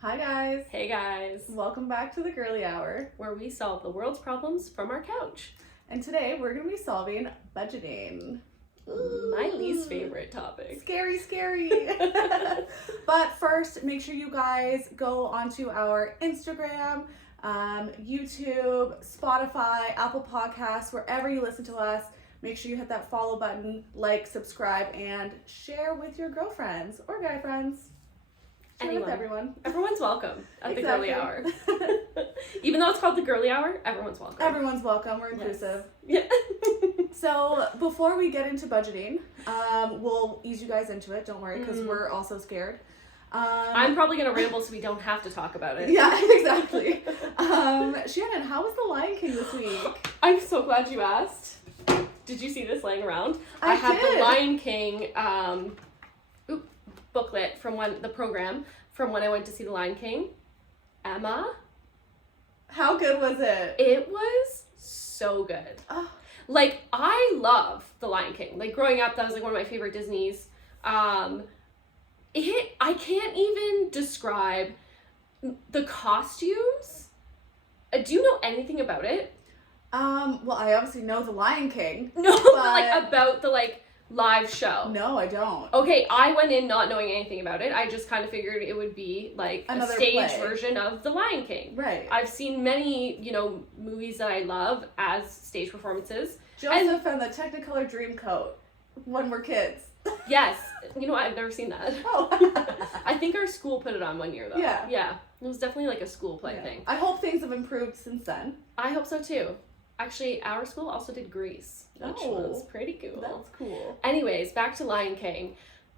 Hi guys. Hey guys. Welcome back to the Girly Hour, where we solve the world's problems from our couch. And today we're going to be solving budgeting. My least favorite topic. Scary. But first, make sure you guys go onto our Instagram, YouTube, Spotify, Apple Podcasts, wherever you listen to us. Make sure you hit that follow button, like, subscribe, and share with your girlfriends or guy friends. Share with everyone. Everyone's welcome at the Girly Hour. Even though it's called the Girly Hour, everyone's welcome. Everyone's welcome. We're inclusive. Yes. Yeah. So before we get into budgeting, we'll ease you guys into it. Don't worry, because we're also scared. I'm probably going to ramble so we don't have to talk about it. Yeah, exactly. Shannon, how was The Lion King this week? I'm so glad you asked. Did you see this laying around? I have did. The Lion King booklet from the program from when I went to see The Lion King. Emma. How good was it? It was so good. Oh. Like, I love The Lion King. Like, growing up, that was like one of my favorite Disneys. I can't even describe the costumes. Do you know anything about it? Well, I obviously know The Lion King. No, but like about the live show. No, I don't. Okay, I went in not knowing anything about it. I just kind of figured it would be like Another a stage play. version of The Lion King. Right. I've seen many, movies that I love as stage performances. Joseph and the Technicolor Dreamcoat when we're kids. Yes. I've never seen that. Oh. I think our school put it on one year though. Yeah. Yeah. It was definitely like a school play thing. I hope things have improved since then. I hope so too. Actually, our school also did Grease, which was pretty cool. That's cool. Anyways, back to Lion King.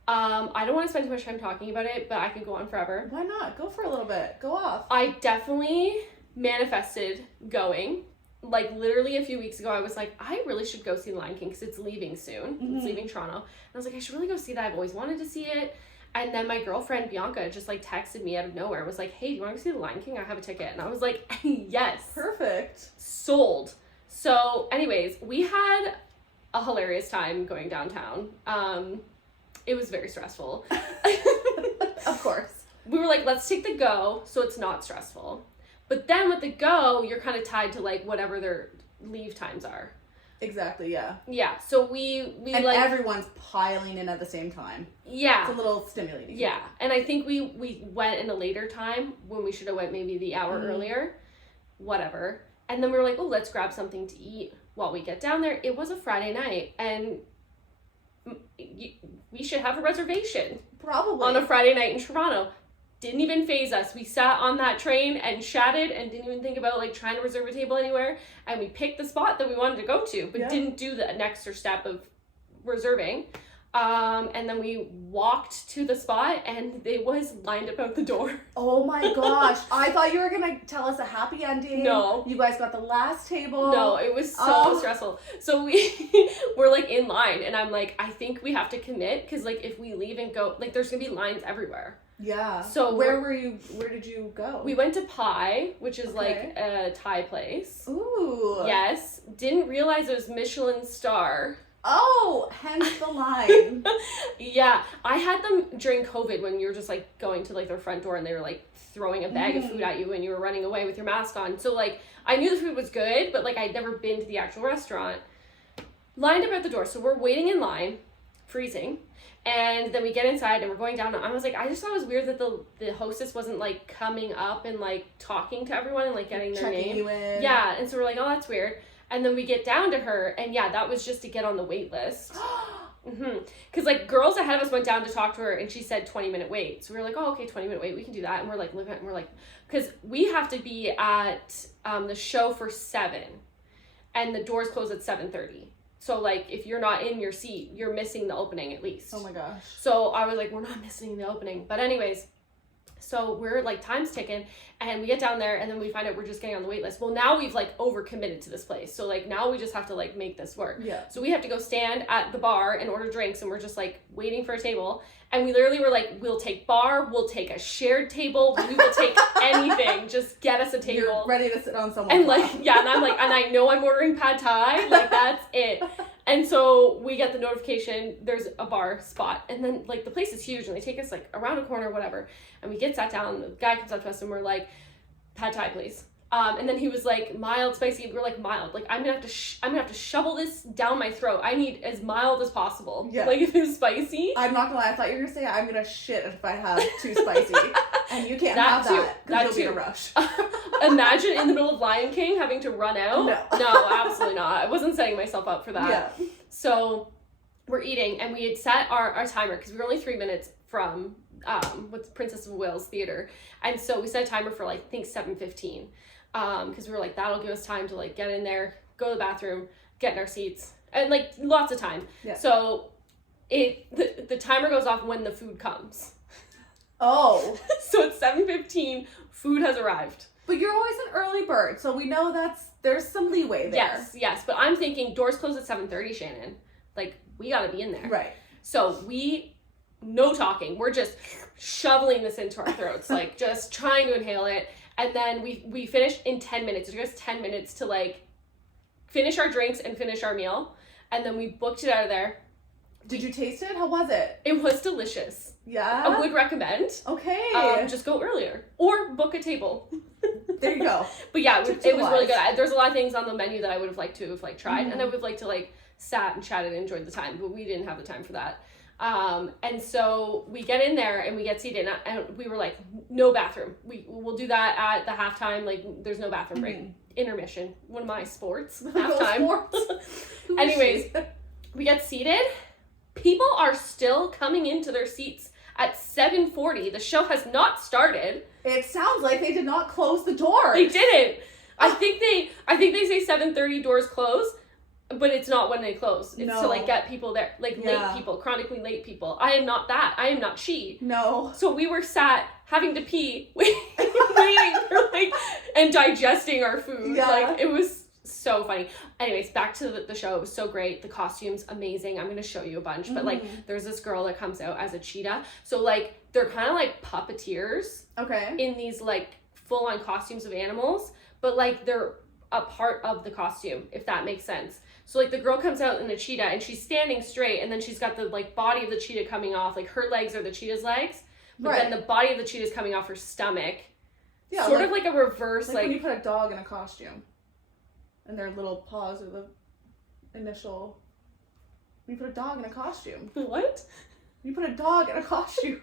I don't want to spend too much time talking about it, but I could go on forever. Why not? Go for a little bit. Go off. I definitely manifested going. Like, literally a few weeks ago, I was like, I really should go see The Lion King because it's leaving soon. Mm-hmm. It's leaving Toronto. And I was like, I should really go see that. I've always wanted to see it. And then my girlfriend, Bianca, just, texted me out of nowhere and was like, hey, do you want to go see The Lion King? I have a ticket. And I was like, yes. Perfect. Sold. So, anyways, we had a hilarious time going downtown. It was very stressful. Of course. We were like, let's take the go so it's not stressful. But then with the go, you're kind of tied to, whatever their leave times are. Exactly, yeah. Yeah, so we and everyone's piling in at the same time. Yeah. It's a little stimulating. Yeah, and I think we went in a later time when we should have went maybe the hour earlier. Whatever. And then we were like, oh, let's grab something to eat while we get down there. It was a Friday night, and we should have a reservation. Probably. On a Friday night in Toronto. Didn't even faze us. We sat on that train and chatted and didn't even think about trying to reserve a table anywhere. And we picked the spot that we wanted to go to, but didn't do the extra step of reserving. And then we walked to the spot and it was lined up out the door. Oh my gosh. I thought you were going to tell us a happy ending. No. You guys got the last table. No, it was so stressful. So we're in line and I'm like, I think we have to commit because if we leave and go, there's going to be lines everywhere. Yeah. So where did you go? We went to Pie, which is a Thai place. Ooh. Yes. Didn't realize it was Michelin star. Oh, hence the line. Yeah. I had them during COVID when you were just going to their front door and they were throwing a bag of food at you and you were running away with your mask on. So I knew the food was good, but I'd never been to the actual restaurant. Lined up at the door. So we're waiting in line, freezing. And then we get inside and we're going down. I was like, I just thought it was weird that the hostess wasn't coming up and talking to everyone and getting their Checking name. You in. Yeah, and so we're like, oh, that's weird. And then we get down to her, and yeah, that was just to get on the wait list. Because girls ahead of us went down to talk to her, and she said 20-minute wait. So we were like, oh, okay, 20-minute wait, we can do that. And we're looking at it, and we're because we have to be at the show for 7, and the doors close at 7:30. So, if you're not in your seat, you're missing the opening at least. Oh, my gosh. So, I was like, we're not missing the opening. But anyways, so we're, time's ticking, and we get down there, and then we find out we're just getting on the wait list. Well, now we've, overcommitted to this place. So, now we just have to, make this work. Yeah. So, we have to go stand at the bar and order drinks, and we're just, waiting for a table. And we literally were like, we'll take bar, we'll take a shared table, we will take anything. Just get us a table. You're ready to sit on someone's And like, lap. yeah, and I'm like, and I know I'm ordering pad thai, like that's it. And so we get the notification, there's a bar spot. And then like the place is huge and they take us like around a corner, whatever. And we get sat down, the guy comes up to us and we're like, pad thai, please. And then he was like, mild, spicy. We're like, mild. Like, I'm gonna have to shovel this down my throat. I need as mild as possible. Yeah. Like, if it's spicy. I'm not gonna lie, I thought you were gonna say I'm gonna shit if I have too spicy. And you can't That have too. that, because you'll be in a too. rush. Imagine in the middle of Lion King having to run out. No. Absolutely not. I wasn't setting myself up for that. Yeah. So we're eating, and we had set our timer, because we were only 3 minutes from what's Princess of Wales Theater. And so we set a timer for like, I think 7:15. Because we were like, that'll give us time to like get in there, go to the bathroom, get in our seats, and like lots of time. Yeah. So the timer goes off when the food comes. Oh. So it's 7:15, food has arrived. But you're always an early bird, so we know there's some leeway there. Yes, but I'm thinking doors close at 7:30, Shannon. Like, we gotta be in there. Right. So no talking, we're just shoveling this into our throats, like just trying to inhale it. And then we finished in 10 minutes. It took us 10 minutes to like finish our drinks and finish our meal. And then we booked it out of there. Did you taste it? How was it? It was delicious. Yeah? I would recommend. Okay. Just go earlier. Or book a table. There you go. But yeah, it was really good. There's a lot of things on the menu that I would have liked to have like tried. And I would have liked to like sat and chatted and enjoyed the time. But we didn't have the time for that. And so we get in there and we get seated and we were like, no bathroom. We'll do that at the halftime. Like, there's no bathroom break. Intermission. One of my sports. Halftime. Anyways, we get seated. People are still coming into their seats at 7:40. The show has not started. It sounds like they did not close the door. They didn't. I think they say 7:30 doors close. But it's not when they close. It's to like get people there, like late people, chronically late people. I am not that. I am not she. No. So we were sat having to pee, waiting for like, and digesting our food. Yeah. Like, it was so funny. Anyways, back to the show. It was so great. The costumes, amazing. I'm going to show you a bunch. But like, there's this girl that comes out as a cheetah. So like, they're kind of like puppeteers. Okay. In these like full on costumes of animals. But like, they're a part of the costume, if that makes sense. So like the girl comes out in a cheetah and she's standing straight and then she's got the like body of the cheetah coming off. Like her legs are the cheetah's legs, but then the body of the cheetah is coming off her stomach. Yeah, sort of like a reverse like when you put a dog in a costume and their little paws are the initial. When you put a dog in a costume. What? You put a dog in a costume.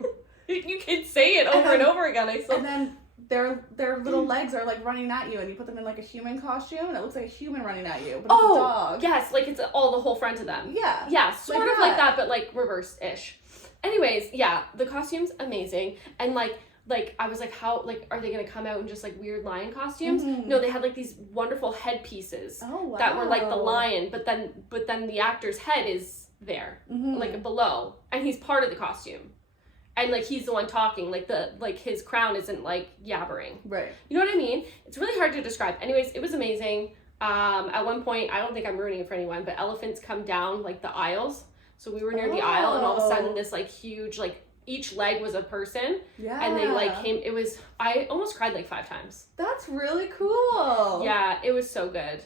You can say it over and over again. And then their little legs are like running at you and you put them in like a human costume and it looks like a human running at you, but it's a dog. Yes, like it's all the whole front of them. Yeah, sort of like that, but like reverse-ish. Anyways, yeah, the costume's amazing. And like I was like, how, like, are they gonna come out in just like weird lion costumes? No, they had like these wonderful headpieces that were like the lion, but then the actor's head is there, like below, and he's part of the costume. And like he's the one talking, like his crown isn't like yabbering. Right. You know what I mean? It's really hard to describe. Anyways, it was amazing. At one point, I don't think I'm ruining it for anyone, but elephants come down like the aisles. So we were near the aisle, and all of a sudden this like huge, like each leg was a person. Yeah. And they like came. I almost cried like 5 times. That's really cool. Yeah, it was so good.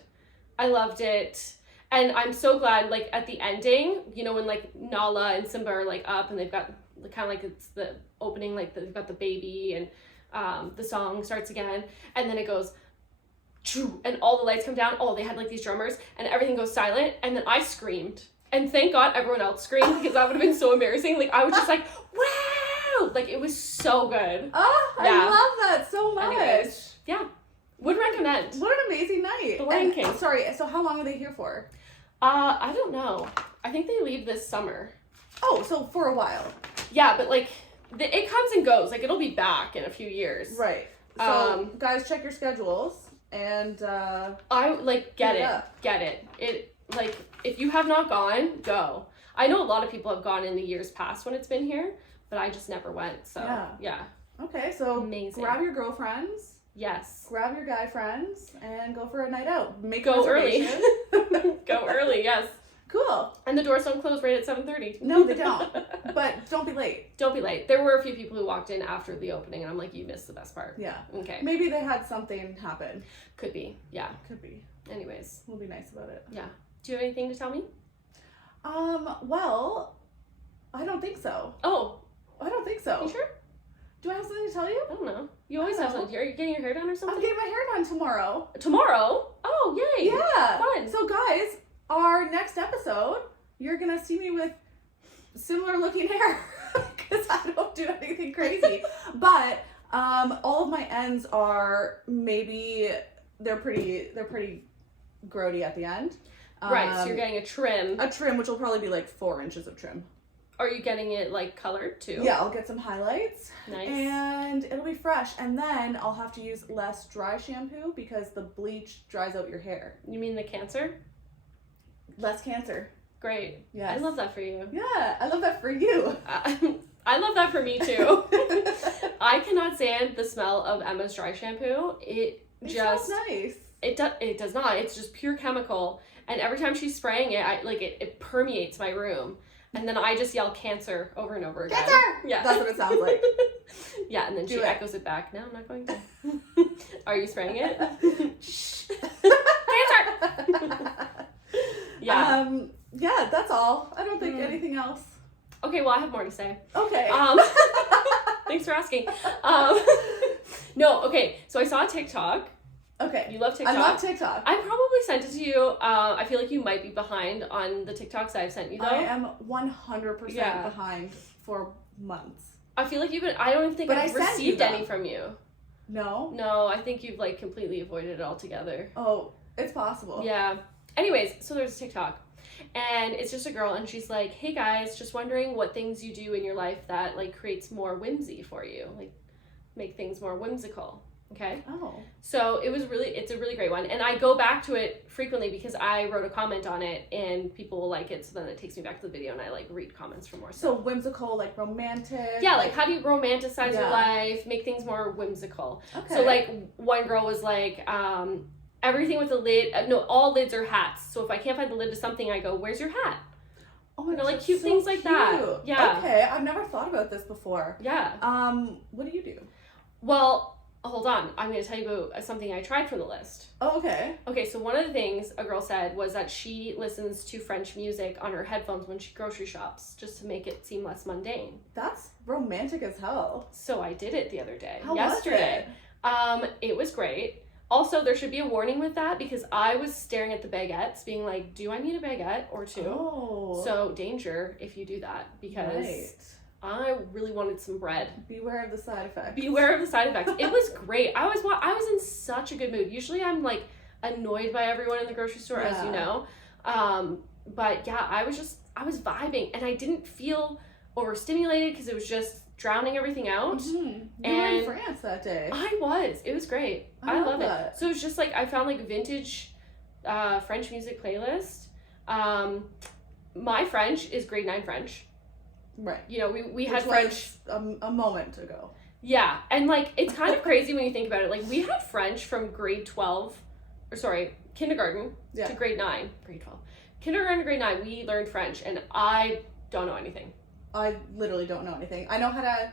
I loved it. And I'm so glad, like at the ending, you know, when like Nala and Simba are like up and they've got kind of like it's the opening, like they've got the baby and the song starts again and then it goes and all the lights come down. They had like these drummers and everything goes silent and then I screamed and thank God everyone else screamed because that would have been so embarrassing. Like I was just like wow, like it was so good. I love that so much. Anyways, yeah, would recommend. What an amazing night. The Lion King. Sorry, so how long are they here for? I don't know. I think they leave this summer. Oh, so for a while. Yeah, but like it comes and goes. Like it'll be back in a few years. Right. So guys, check your schedules and I like get it. It like if you have not gone, go. I know a lot of people have gone in the years past when it's been here, but I just never went. So yeah. Okay, so amazing. Grab your girlfriends. Yes. Grab your guy friends and go for a night out. Go early. Go early. Yes. Cool. And the doors don't close right at 7:30. No, they don't. But don't be late. Don't be late. There were a few people who walked in after the opening, and I'm like, you missed the best part. Yeah. Okay. Maybe they had something happen. Could be. Yeah. Could be. Anyways. We'll be nice about it. Yeah. Do you have anything to tell me? Well, I don't think so. Oh. I don't think so. You sure? Do I have something to tell you? I don't know. You always have something. Are you getting your hair done or something? I'm getting my hair done tomorrow. Tomorrow? Oh, yay. Yeah. Fun. So guys, our next episode, you're going to see me with similar looking hair because I don't do anything crazy. But all of my ends are maybe they're pretty grody at the end. Right, so you're getting a trim. A trim, which will probably be like 4 inches of trim. Are you getting it like colored too? Yeah, I'll get some highlights. Nice. And it'll be fresh. And then I'll have to use less dry shampoo because the bleach dries out your hair. You mean the cancer? Less cancer. Great. Yes. I love that for you. Yeah, I love that for you. I love that for me too. I cannot stand the smell of Emma's dry shampoo. It just smells nice. It does not. It's just pure chemical. And every time she's spraying it, it permeates my room. And then I just yell cancer over and over again. Cancer! Yeah. That's what it sounds like. Yeah, and then she echoes it back. No, I'm not going to. Are you spraying it? Shh. Cancer! Yeah. Yeah, that's all. I don't think anything else. Okay, well, I have more to say. Okay. Thanks for asking. No, okay, so I saw a TikTok. Okay. You love TikTok. I love TikTok. I probably sent it to you. I feel like you might be behind on the TikToks I've sent you, though. I am 100% behind for months. I feel like I don't even think I've received any from you. No? No, I think you've, like, completely avoided it altogether. Oh, it's possible. Yeah. Anyways, so there's a TikTok. And it's just a girl, and she's like, hey, guys, just wondering what things you do in your life that, like, creates more whimsy for you. Like, make things more whimsical. Okay. Oh. So it's a really great one. And I go back to it frequently because I wrote a comment on it and people will like it. So then it takes me back to the video and I like read comments for more stuff. So whimsical, like romantic. Yeah. Like how do you romanticize your life? Make things more whimsical. Okay. So like one girl was like, everything with a lid. No, all lids are hats. So if I can't find the lid to something, I go, where's your hat? Oh my god. Like cute things like that. Yeah. Okay. I've never thought about this before. Yeah. What do you do? Well, hold on. I'm going to tell you about something I tried from the list. Oh, okay. Okay, so one of the things a girl said was that she listens to French music on her headphones when she grocery shops, just to make it seem less mundane. That's romantic as hell. So I did it the other day. How yesterday. was it? It was great. Also, there should be a warning with that because I was staring at the baguettes being like, do I need a baguette or two? Oh. So danger if you do that because I really wanted some bread. Beware of the side effects. Beware of the side effects. It was great. I was in such a good mood. Usually I'm like annoyed by everyone in the grocery store, as you know. But yeah, I was vibing and I didn't feel overstimulated because it was just drowning everything out. Mm-hmm. You were in France that day. I was. It was great. I love it. So it was just like I found like vintage French music playlist. My French is grade 9 French. Right. You know, we had French a moment ago. Yeah, and like it's kind of crazy when you think about it. Like we had French from kindergarten to grade 9. Grade 12. Kindergarten to grade 9, we learned French, and I don't know anything. I literally don't know anything. I know how to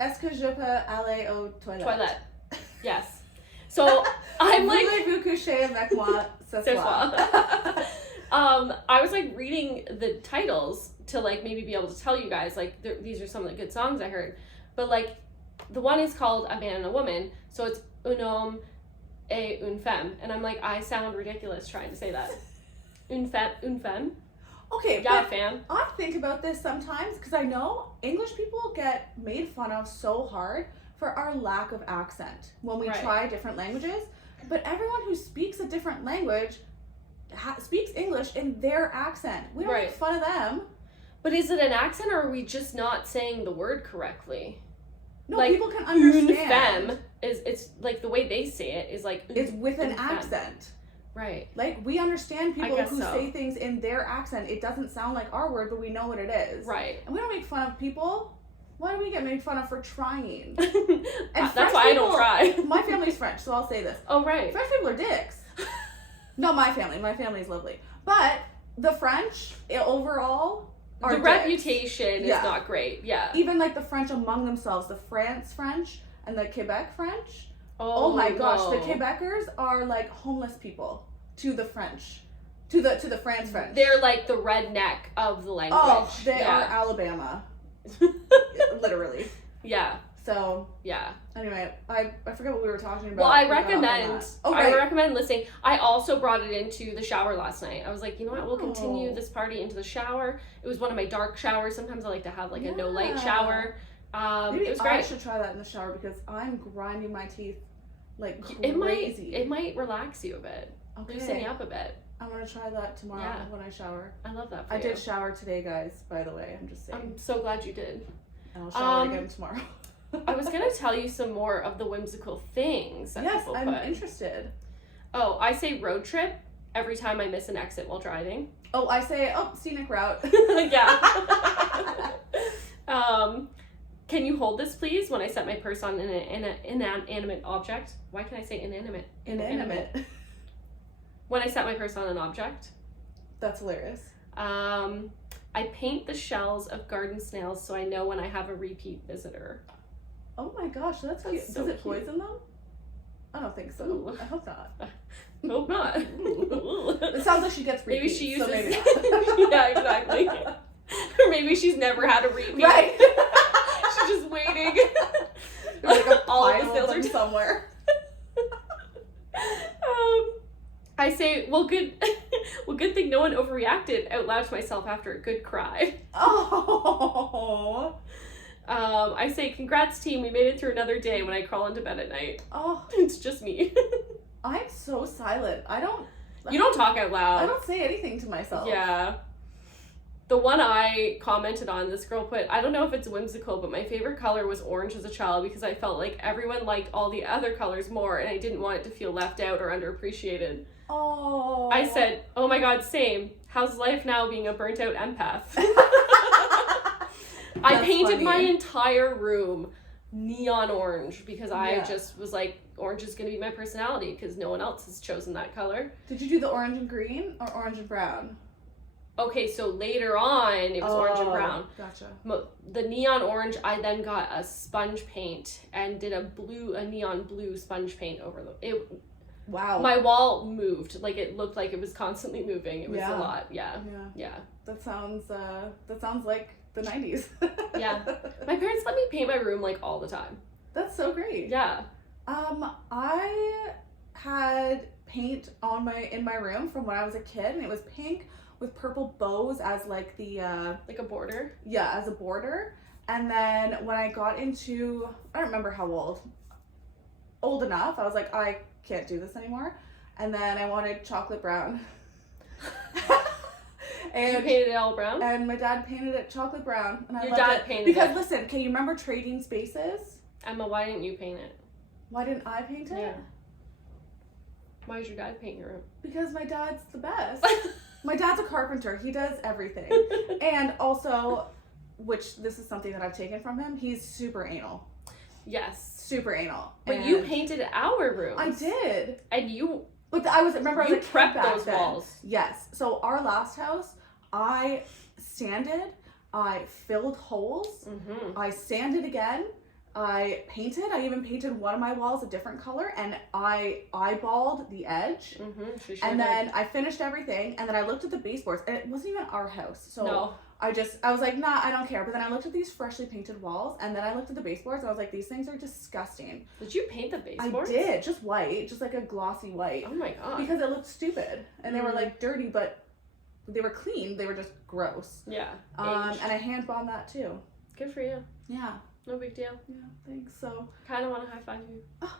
est-ce que je peux aller aux toilettes? Toilette. Yes. So I'm like voulez-vous coucher avec moi ce soir? I was like reading the titles to like maybe be able to tell you guys like these are some of the good songs I heard, but like the one is called A Man and a Woman, so it's un homme et une femme, and I'm like I sound ridiculous trying to say that. Une femme. Okay, yeah, but fan. I think about this sometimes because I know English people get made fun of so hard for our lack of accent when we try different languages, but everyone who speaks a different language speaks English in their accent. We don't make fun of them. But is it an accent or are we just not saying the word correctly? No, like, people can understand. Une femme it's like the way they say it is like it's with an accent. Right. Like we understand people who say things in their accent. It doesn't sound like our word, but we know what it is. Right. And we don't make fun of people. Why do we get made fun of for trying? And that's why I don't try. My family's French, so I'll say this. Oh, right. French people are dicks. Not my family. My family is lovely. But the French overall are the dicks. reputation is not great. Yeah. Even like the French among themselves, the France French and the Quebec French. Oh my gosh, the Quebecers are like homeless people to the French. To the France French. They're like the redneck of the language. Oh, they are Alabama. Literally. Yeah. So yeah. Anyway, I forget what we were talking about. Well, I recommend listening. I also brought it into the shower last night. I was like, you know what? We'll continue this party into the shower. It was one of my dark showers. Sometimes I like to have like a no light shower. Maybe it was great. I should try that in the shower because I'm grinding my teeth like crazy. It might relax you a bit. Okay. Loosen you up a bit. I'm gonna try that tomorrow when I shower. I love that. I did shower today, guys. By the way, I'm just saying. I'm so glad you did. And I'll shower again tomorrow. I was gonna tell you some more of the whimsical things that people put. I'm interested. Oh, I say road trip every time I miss an exit while driving. Oh, I say scenic route. Yeah. Can you hold this, please? When I set my purse on an inanimate object. Why can I say inanimate? Inanimate. When I set my purse on an object. That's hilarious. I paint the shells of garden snails so I know when I have a repeat visitor. Oh my gosh, that's cute. So Does it poison them? I don't think so. Ooh. I hope not. Hope not. It sounds like she gets repeats. Maybe she uses. So maybe not. Yeah, exactly. Or maybe she's never had a repeat. Right. She's just waiting. There's like a all of pile the of snails them are somewhere. I say, well, good thing no one overreacted out loud to myself after a good cry. Oh. I say, congrats team, we made it through another day when I crawl into bed at night. Oh. It's just me. I'm so silent. You don't talk out loud. I don't say anything to myself. Yeah. The one I commented on, this girl put, I don't know if it's whimsical, but my favorite color was orange as a child because I felt like everyone liked all the other colors more and I didn't want it to feel left out or underappreciated. Oh. I said, oh my god, same. How's life now being a burnt out empath? I painted my entire room neon orange because I just was like, orange is going to be my personality because no one else has chosen that color. Did you do the orange and green or orange and brown? Okay, so later on, it was orange and brown. Gotcha. The neon orange, I then got a sponge paint and did a neon blue sponge paint over it. Wow. My wall moved. Like, it looked like it was constantly moving. It was a lot. Yeah. That sounds like the 90s. Yeah. My parents let me paint my room, like, all the time. That's so great. Yeah. I had paint in my room from when I was a kid, and it was pink with purple bows as like the like a border. Yeah, as a border. And then when I got into, I don't remember how old enough, I was like, I can't do this anymore. And then I wanted chocolate brown. And you painted it all brown? And my dad painted it chocolate brown. And I Your dad painted it. Because listen, can you remember Trading Spaces? Emma, why didn't you paint it? Why didn't I paint it? Yeah. Why did your dad paint your room? Because my dad's the best. My dad's a carpenter. He does everything. And also, which this is something that I've taken from him, he's super anal. Yes. Super anal. But you painted our room. I did. And you... But I was a prepped those walls. Yes. So our last house, I sanded, I filled holes, I sanded again, I painted. I even painted one of my walls a different color, and I eyeballed the edge. And then I finished everything, and then I looked at the baseboards, and it wasn't even our house. So no. I was like, nah, I don't care. But then I looked at these freshly painted walls, and then I looked at the baseboards, and I was like, these things are disgusting. Did you paint the baseboards? I did, just white, just like a glossy white. Oh my god. Because it looked stupid, and they were like dirty, but they were clean. They were just gross. Yeah. And I hand bombed that too. Good for you. Yeah. No big deal. Yeah, thanks. So kind of want to high five you. Oh,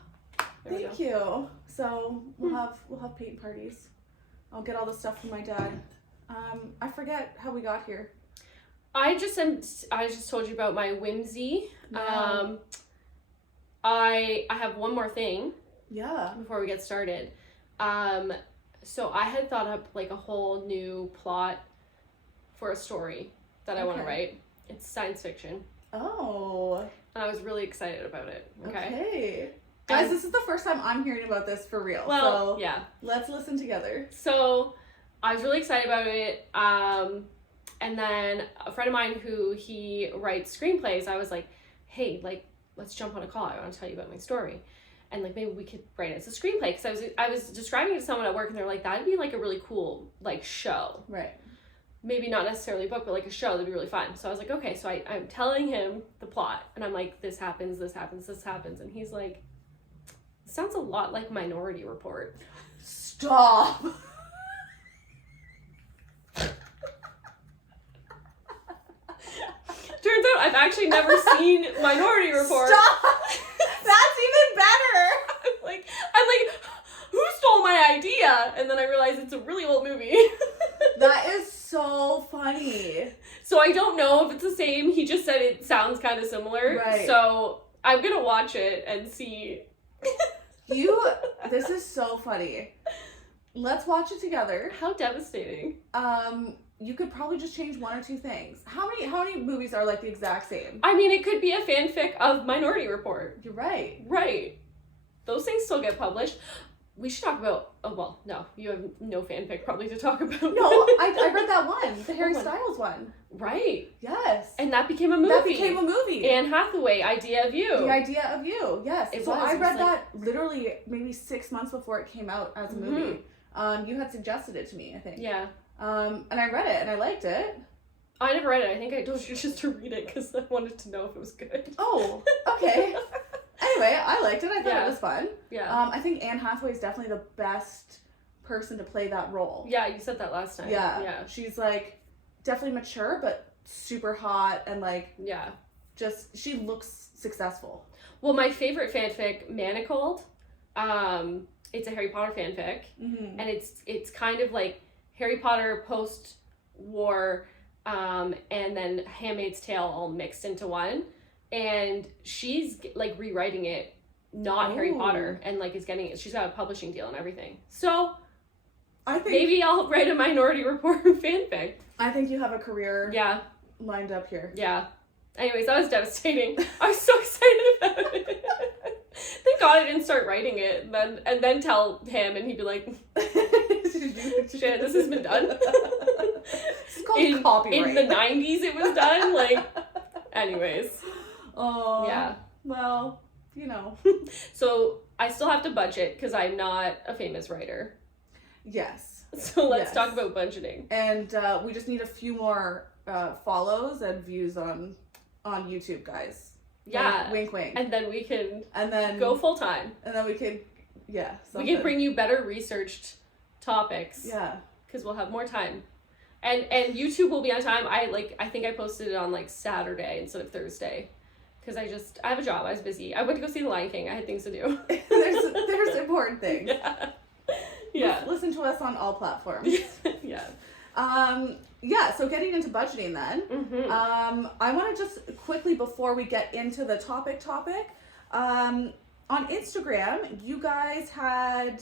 thank you. So we'll have paint parties. I'll get all the stuff from my dad. I forget how we got here. I just told you about my whimsy. Yeah. I have one more thing. Yeah. Before we get started. So I had thought up like a whole new plot for a story that I want to write. It's science fiction. Oh. And I was really excited about it. Okay. Guys, this is the first time I'm hearing about this for real. Well, so yeah. Let's listen together. So I was really excited about it. And then a friend of mine who he writes screenplays, I was like, hey, like, let's jump on a call. I want to tell you about my story. And like, maybe we could write it as a screenplay. Because I was describing it to someone at work and they're like, that'd be like a really cool like show. Right. Maybe not necessarily a book, but like a show that'd be really fun. So I was like, okay. So I'm telling him the plot and I'm like, this happens, this happens, this happens. And he's like, it sounds a lot like Minority Report. Stop. Turns out I've actually never seen Minority Report. Stop. That's even better. I'm like, who stole my idea? And then I realized it's a really old movie. That is so funny. So I don't know if it's the same. He just said it sounds kind of similar. Right. So I'm going to watch it and see. This is so funny. Let's watch it together. How devastating. You could probably just change one or two things. How many movies are like the exact same? I mean, it could be a fanfic of Minority Report. You're right. Right. Those things still get published. We should talk about, no, you have no fanfic probably to talk about. No, I read that one, the Harry Styles one. Right. Yes. And that became a movie. That became a movie. Anne Hathaway, Idea of You. The Idea of You, yes. It so was. I It read was that literally maybe 6 months before it came out as a movie. You had suggested it to me, I think. Yeah. And I read it and I liked it. I never read it. I think I told you just to read it because I wanted to know if it was good. Oh, okay. Anyway, I liked it. I thought Yeah. it was fun. Yeah. I think Anne Hathaway is definitely the best person to play that role. Yeah, you said that last time. Yeah. She's like definitely mature, but super hot and like Yeah. just she looks successful. Well, my favorite fanfic, Manacled, it's a Harry Potter fanfic, and it's kind of like Harry Potter post-war, and then Handmaid's Tale all mixed into one. And she's like rewriting it, not Harry Potter, and like is getting it. She's got a publishing deal and everything. So I think maybe I'll write a Minority Report fanfic. I think you have a career Yeah. lined up here. Yeah. Anyways, that was devastating. I was so excited about it. Thank God I didn't start writing it and then tell him and he'd be like, shit, this has been done. It's called copyright. In the 90s it was done. Like, anyways. Oh. Yeah. Well, you know. So I still have to budget because I'm not a famous writer. Yes. So let's talk about budgeting. And we just need a few more follows and views on YouTube, guys. Yeah. Wink, wink. And then we can go full time. And then we could, something. We can bring you better researched topics. Yeah. Because we'll have more time. And YouTube will be on time. I think I posted it on like Saturday instead of Thursday. Because I have a job. I was busy. I went to go see The Lion King. I had things to do. there's important things. Yeah. Yeah. Listen to us on all platforms. Yeah. So getting into budgeting then. I want to just quickly, before we get into the topic, on Instagram, you guys had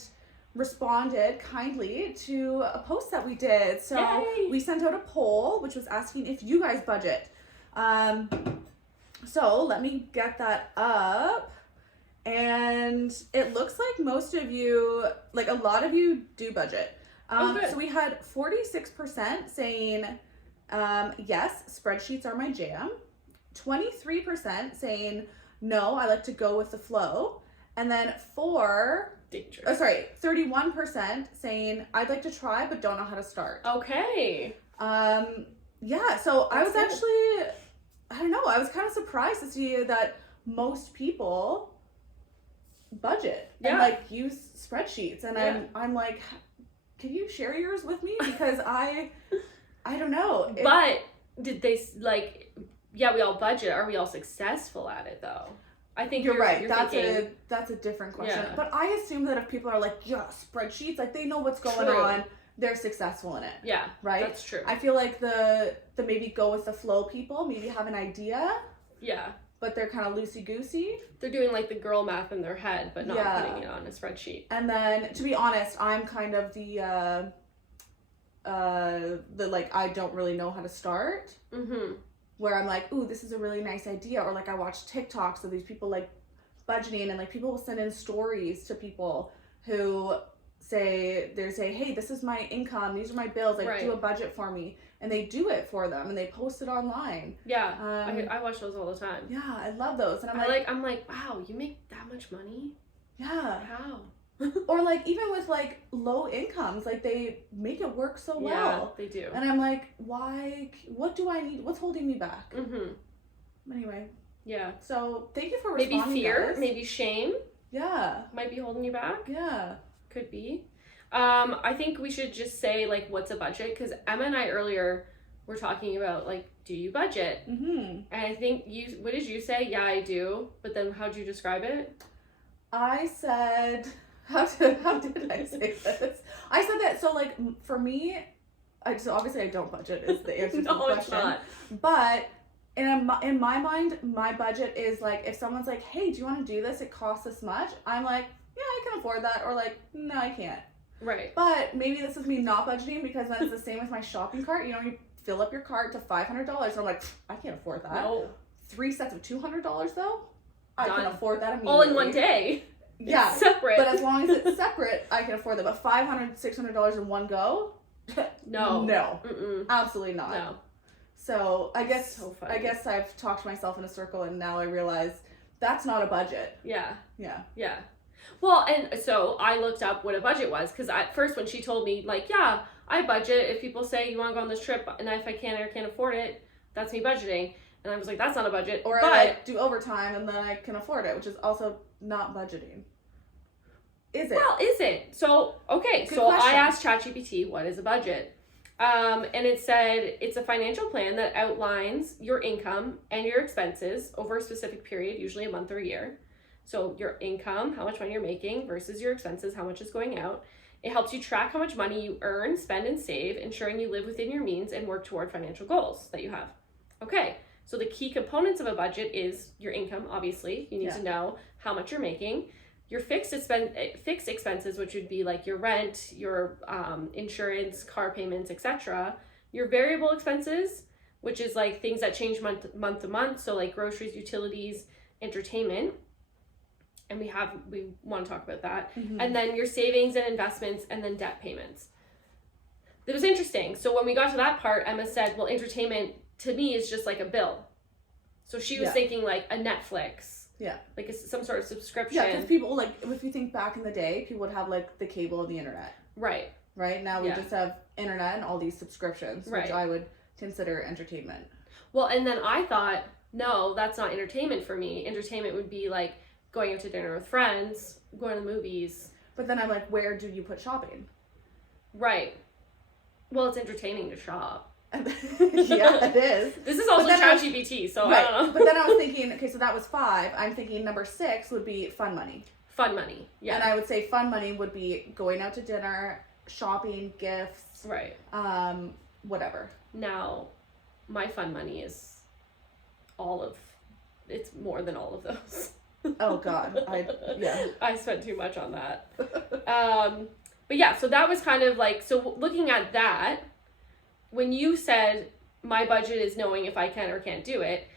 responded kindly to a post that we did. So Yay. We sent out a poll, which was asking if you guys budget. So let me get that up. And it looks like most of you, like a lot of you do budget. So we had 46% saying, yes, spreadsheets are my jam. 23% saying, no, I like to go with the flow. And then 31% saying, I'd like to try, but don't know how to start. Okay. So I was actually, I don't know, I was kind of surprised to see that most people budget and like use spreadsheets. And I'm like, can you share yours with me? Because I don't know. But did they we all budget. Are we all successful at it though? I think you're right. Thinking, that's a different question. Yeah. But I assume that if people are like, spreadsheets, like they know what's going on, they're successful in it. Yeah. Right? That's true. I feel like the maybe go with the flow people maybe have an idea. Yeah. But they're kind of loosey-goosey. They're doing like the girl math in their head, but not putting it on a spreadsheet. And then, to be honest, I'm kind of the like, I don't really know how to start. Where I'm like, ooh, this is a really nice idea. Or like I watch TikToks of these people like budgeting and like people will send in stories to people who say, hey, this is my income, these are my bills, like Right. do a budget for me, and they do it for them and they post it online. Yeah, I watch those all the time. Yeah, I love those, and I'm like, wow, you make that much money? Yeah. How? Or like even with like low incomes, like they make it work so well. Yeah, they do. And I'm like, why? What do I need? What's holding me back? Anyway. Yeah. So thank you for responding. Maybe fear, guys. maybe shame. Yeah. Might be holding you back. Yeah. Could be. I think we should just say like what's a budget, because Emma and I earlier were talking about like, do you budget? And I think what did you say? Yeah, I do. But then how'd you describe it? I said, how did I say this? I said that, so like for me, so obviously I don't budget is the answer to the question. It's not. But in my mind, my budget is like, if someone's like, hey, do you want to do this? It costs this much. I'm like, yeah, I can afford that. Or like, no, I can't. Right. But maybe this is me not budgeting, because that's the same with my shopping cart. You know, you fill up your cart to $500. And I'm like, I can't afford that. No. 3 sets of $200 though? I Done. can afford that immediately. All in one day. Yeah. It's separate. But as long as it's separate, I can afford that. But $500, $600 in one go? No. No. Mm-mm. Absolutely not. No. So I guess So funny. I guess I've talked myself in a circle, and now I realize that's not a budget. Yeah. Yeah. Yeah. Well, and so I looked up what a budget was, because at first when she told me, like, yeah, I budget if people say you want to go on this trip, and if I can or can't afford it, that's me budgeting. And I was like, that's not a budget. Or but I like do overtime and then I can afford it, which is also not budgeting. Is it? Well, is it? So, okay, Good so question. I asked ChatGPT, what is a budget? And it said it's a financial plan that outlines your income and your expenses over a specific period, usually a month or a year. So your income, how much money you're making, versus your expenses, how much is going out. It helps you track how much money you earn, spend, and save, ensuring you live within your means and work toward financial goals that you have. Okay, so the key components of a budget is your income, obviously. You need to know how much you're making. Your fixed expenses, which would be like your rent, your insurance, car payments, etc. Your variable expenses, which is like things that change month to month, so like groceries, utilities, entertainment. And we want to talk about that. And then your savings and investments, and then debt payments. It was interesting. So when we got to that part, Emma said, well, entertainment to me is just like a bill. So she was thinking like a Netflix. Yeah. Like some sort of subscription. Yeah, because people, like, if you think back in the day, people would have like the cable and the internet. Right. Right? Now we just have internet and all these subscriptions, which I would consider entertainment. Well, and then I thought, no, that's not entertainment for me. Entertainment would be like going out to dinner with friends, going to the movies. But then I'm like, where do you put shopping? Right. Well, it's entertaining to shop. Yeah, it is. This is also ChatGPT, so I don't know. But then I was thinking, okay, so that was 5. I'm thinking number 6 would be fun money. Fun money, yeah. And I would say fun money would be going out to dinner, shopping, gifts. Right. Whatever. Now, my fun money is it's more than all of those. Oh God, I spent too much on that. But yeah, so that was kind of like, so looking at that, when you said my budget is knowing if I can or can't do it,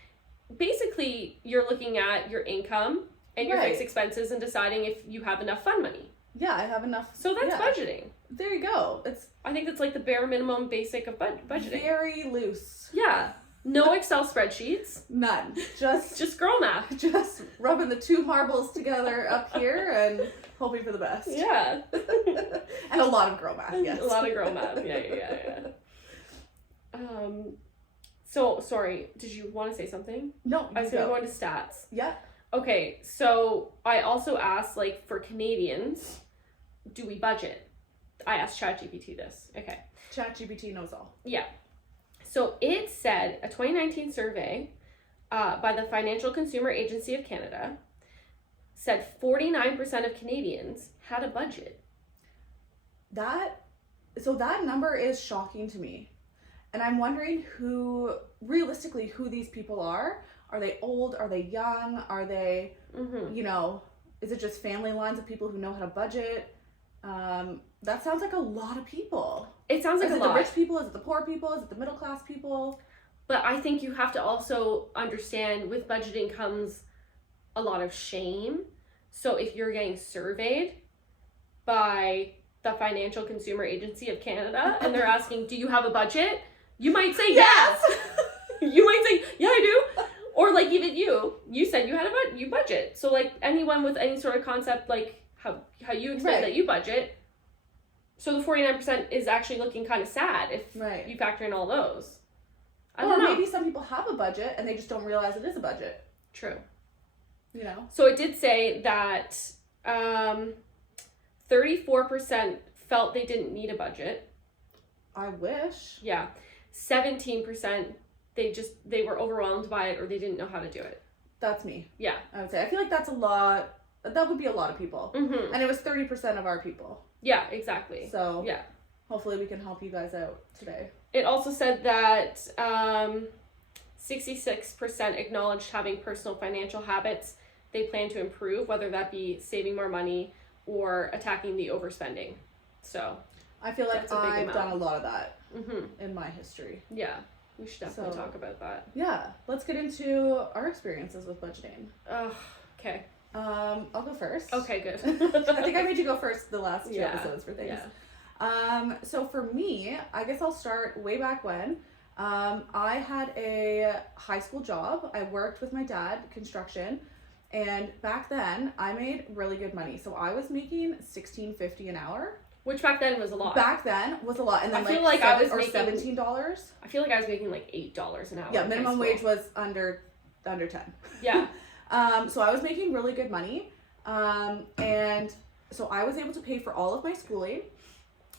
basically you're looking at your income and your fixed expenses and deciding if you have enough fun money. Yeah, I have enough. So that's budgeting. There you go. I think that's like the bare minimum basic of budgeting. Very loose. Yeah. No Excel spreadsheets. None. Just girl math. Just rubbing the 2 marbles together up here and hoping for the best. Yeah. And a lot of girl math, yes. A lot of girl math. Yeah. So, sorry, did you want to say something? No, I was going to go into stats. Yeah. Okay, so I also asked, like, for Canadians, do we budget? I asked ChatGPT this. Okay. ChatGPT knows all. Yeah. So it said, a 2019 survey by the Financial Consumer Agency of Canada said 49% of Canadians had a budget. That number is shocking to me. And I'm wondering who these people are. Are they old? Are they young? Are they, is it just family lines of people who know how to budget? That sounds like a lot of people. It sounds like a lot. Is it the rich people? Is it the poor people? Is it the middle class people? But I think you have to also understand with budgeting comes a lot of shame. So if you're getting surveyed by the Financial Consumer Agency of Canada, and they're asking, do you have a budget? You might say yes. You might say, yeah, I do. Or like even you said you had you budget. So like anyone with any sort of concept, like how you explain that you budget. So the 49% is actually looking kind of sad if you factor in all those. I don't know. Maybe some people have a budget and they just don't realize it is a budget. True. You know? So it did say that 34% felt they didn't need a budget. I wish. Yeah. 17% they were overwhelmed by it or they didn't know how to do it. That's me. Yeah. I would say. I feel like that's a lot. That would be a lot of people. Mm-hmm. And it was 30% of our people. Yeah, exactly. So yeah. Hopefully we can help you guys out today. It also said that 66% acknowledged having personal financial habits they plan to improve, whether that be saving more money or attacking the overspending. So I feel like I've done a lot of that in my history. Yeah, we should definitely talk about that. Yeah, let's get into our experiences with budgeting. Okay. I'll go first. Okay, good. I think I made you go first the last two episodes for things. Yeah. So for me, I guess I'll start way back when. I had a high school job. I worked with my dad, construction, and back then I made really good money. So I was making $16.50 an hour. Which back then was a lot. Back then was a lot, and then I feel like I was making $17. I feel like I was making like $8 an hour. Yeah, minimum wage was under 10. Yeah. So I was making really good money, and so I was able to pay for all of my schooling.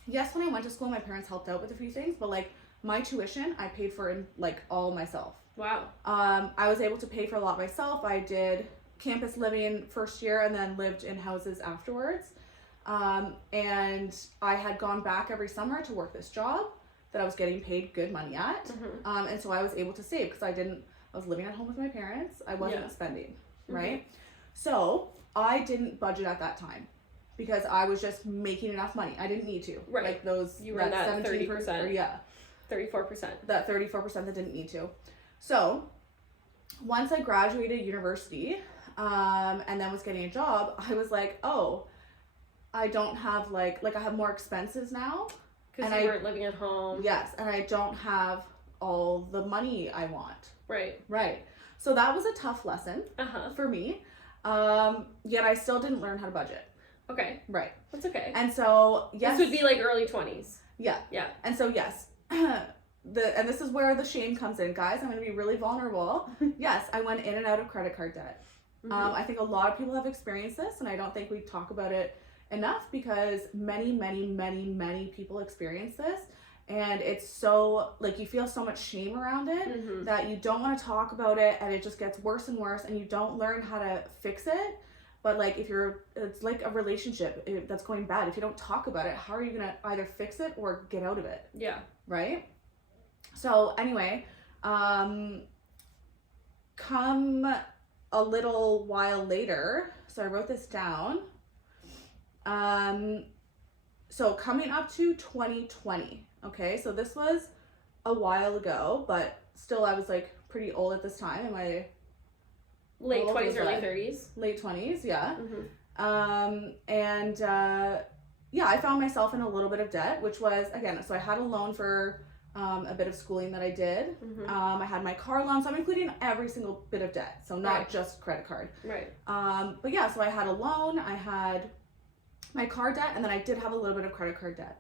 Yes, when I went to school, my parents helped out with a few things, but like my tuition, I paid for like all myself. Wow. I was able to pay for a lot myself. I did campus living first year and then lived in houses afterwards. And I had gone back every summer to work this job that I was getting paid good money at. And so I was able to save because I was living at home with my parents. I wasn't spending, right? So I didn't budget at that time because I was just making enough money. I didn't need to. Right. Like those, you were in that 30%. 34%. That 34% that didn't need to. So once I graduated university, and then was getting a job, I was like, oh, I don't have like I have more expenses now. Because you weren't living at home. Yes, and I don't have all the money I want. Right. Right. So that was a tough lesson for me. Yet I still didn't learn how to budget. Okay. Right. That's okay. And so, yes. This would be like early 20s. Yeah. Yeah. And so, yes. And this is where the shame comes in, guys. I'm going to be really vulnerable. Yes, I went in and out of credit card debt. I think a lot of people have experienced this, and I don't think we talk about it enough because many, many, many, many people experience this. And it's so, like, you feel so much shame around it that you don't want to talk about it, and it just gets worse and worse, and you don't learn how to fix it. But, like, it's like a relationship that's going bad. If you don't talk about it, how are you going to either fix it or get out of it? Yeah. Right? So, anyway, come a little while later, so I wrote this down. So coming up to 2020, okay, so this was a while ago, but still I was like pretty old at this time in my late 20s, early 30s. Late 20s, yeah. Yeah, I found myself in a little bit of debt, which was, again, so I had a loan for a bit of schooling that I did. I had my car loan, so I'm including every single bit of debt, so not just credit card. Right. But yeah, so I had a loan, I had my car debt, and then I did have a little bit of credit card debt.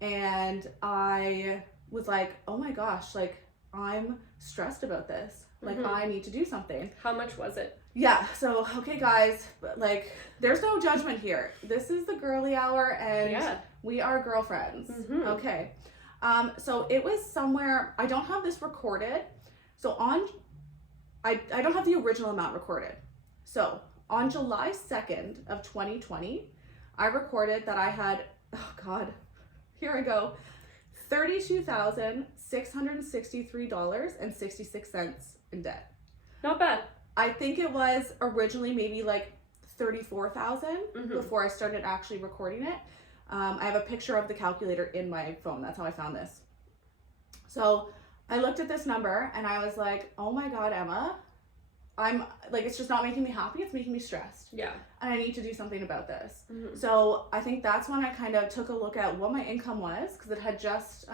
And I was like, oh my gosh, like, I'm stressed about this. Like, I need to do something. How much was it? Yeah, so, okay, guys, like, there's no judgment here. This is the girly hour, and we are girlfriends. Okay. So it was somewhere, I don't have this recorded. So I don't have the original amount recorded. So on July 2nd of 2020, I recorded that I had, oh God, here I go, $32,663.66 in debt. Not bad. I think it was originally maybe like 34,000 before I started actually recording it. I have a picture of the calculator in my phone. That's how I found this. So I looked at this number and I was like, oh my God, Emma, I'm like, it's just not making me happy, it's making me stressed. Yeah. And I need to do something about this. Mm-hmm. So I think that's when I kind of took a look at what my income was, because it had just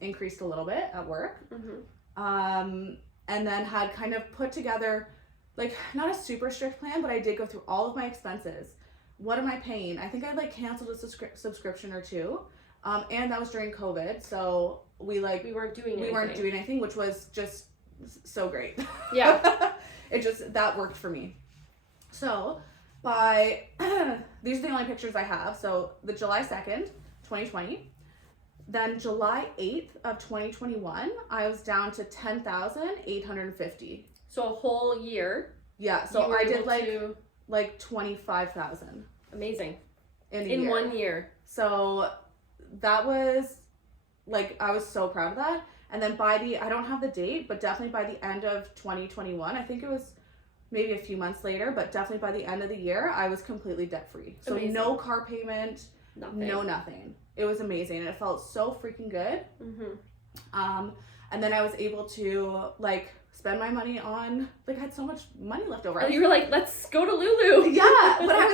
increased a little bit at work. Mm-hmm. And then had kind of put together, like, not a super strict plan, but I did go through all of my expenses. What am I paying? I think I like canceled a subscription or two. And that was during COVID. So we weren't doing anything, which was just so great. Yeah. It just, that worked for me. So by, these are the only pictures I have. So the July 2nd, 2020, then July 8th of 2021, I was down to 10,850. So a whole year. Yeah. So I did like 25,000. Amazing. In 1 year. So that was like, I was so proud of that. And then I don't have the date, but definitely by the end of 2021, I think it was maybe a few months later, but definitely by the end of the year, I was completely debt free. So amazing. No car payment, nothing. It was amazing. And it felt so freaking good. Mm-hmm. And then I was able to like spend my money on, like, I had so much money left over. You were like, let's go to Lulu. Yeah, but I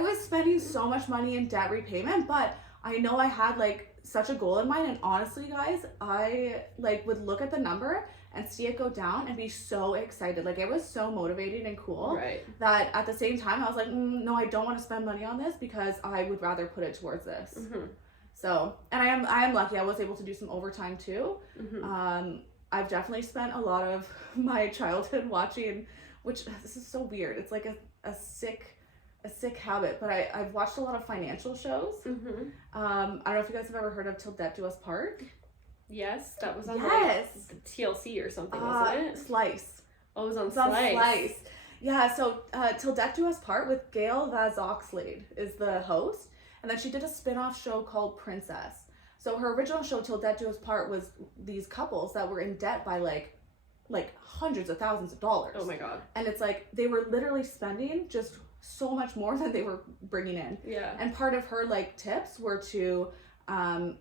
was spending so much money in debt repayment, but I know I had like such a goal in mind, and honestly guys, I like would look at the number and see it go down and be so excited. Like, it was so motivating and cool, right, that at the same time I was like, no, I don't want to spend money on this because I would rather put it towards this. Mm-hmm. So, and I am lucky I was able to do some overtime too. Mm-hmm. I've definitely spent a lot of my childhood watching, which, this is so weird, it's like a sick habit, but I've watched a lot of financial shows. Mm-hmm. I don't know if you guys have ever heard of Till Death Do Us Part. Yes, that was on yes. Like TLC or something, wasn't it? Slice. Oh, it was on It's Slice. on Slice. Yeah, so Till Death Do Us Part with Gail Vazoxlade is the host, and then she did a spin-off show called Princess. So her original show, Till Death Do Us Part, was these couples that were in debt by like hundreds of thousands of dollars. Oh my god. And it's like they were literally spending just so much more than they were bringing in. Yeah. And part of her like tips were to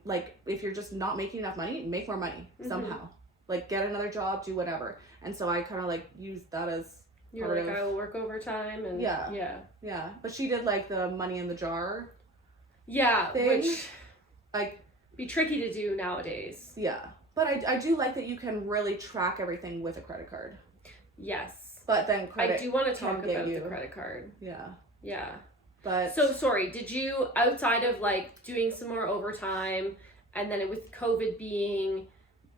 like, if you're just not making enough money, make more money somehow. Like, get another job, do whatever. And so I kind of like used that as you're like, I will work overtime and yeah. But she did like the money in the jar thing, which like be tricky to do nowadays. Yeah. But I do like that you can really track everything with a credit card. Yes. But then I do want to talk about the credit card. Yeah. Yeah. But so sorry, did you, outside of like doing some more overtime, and then with COVID being,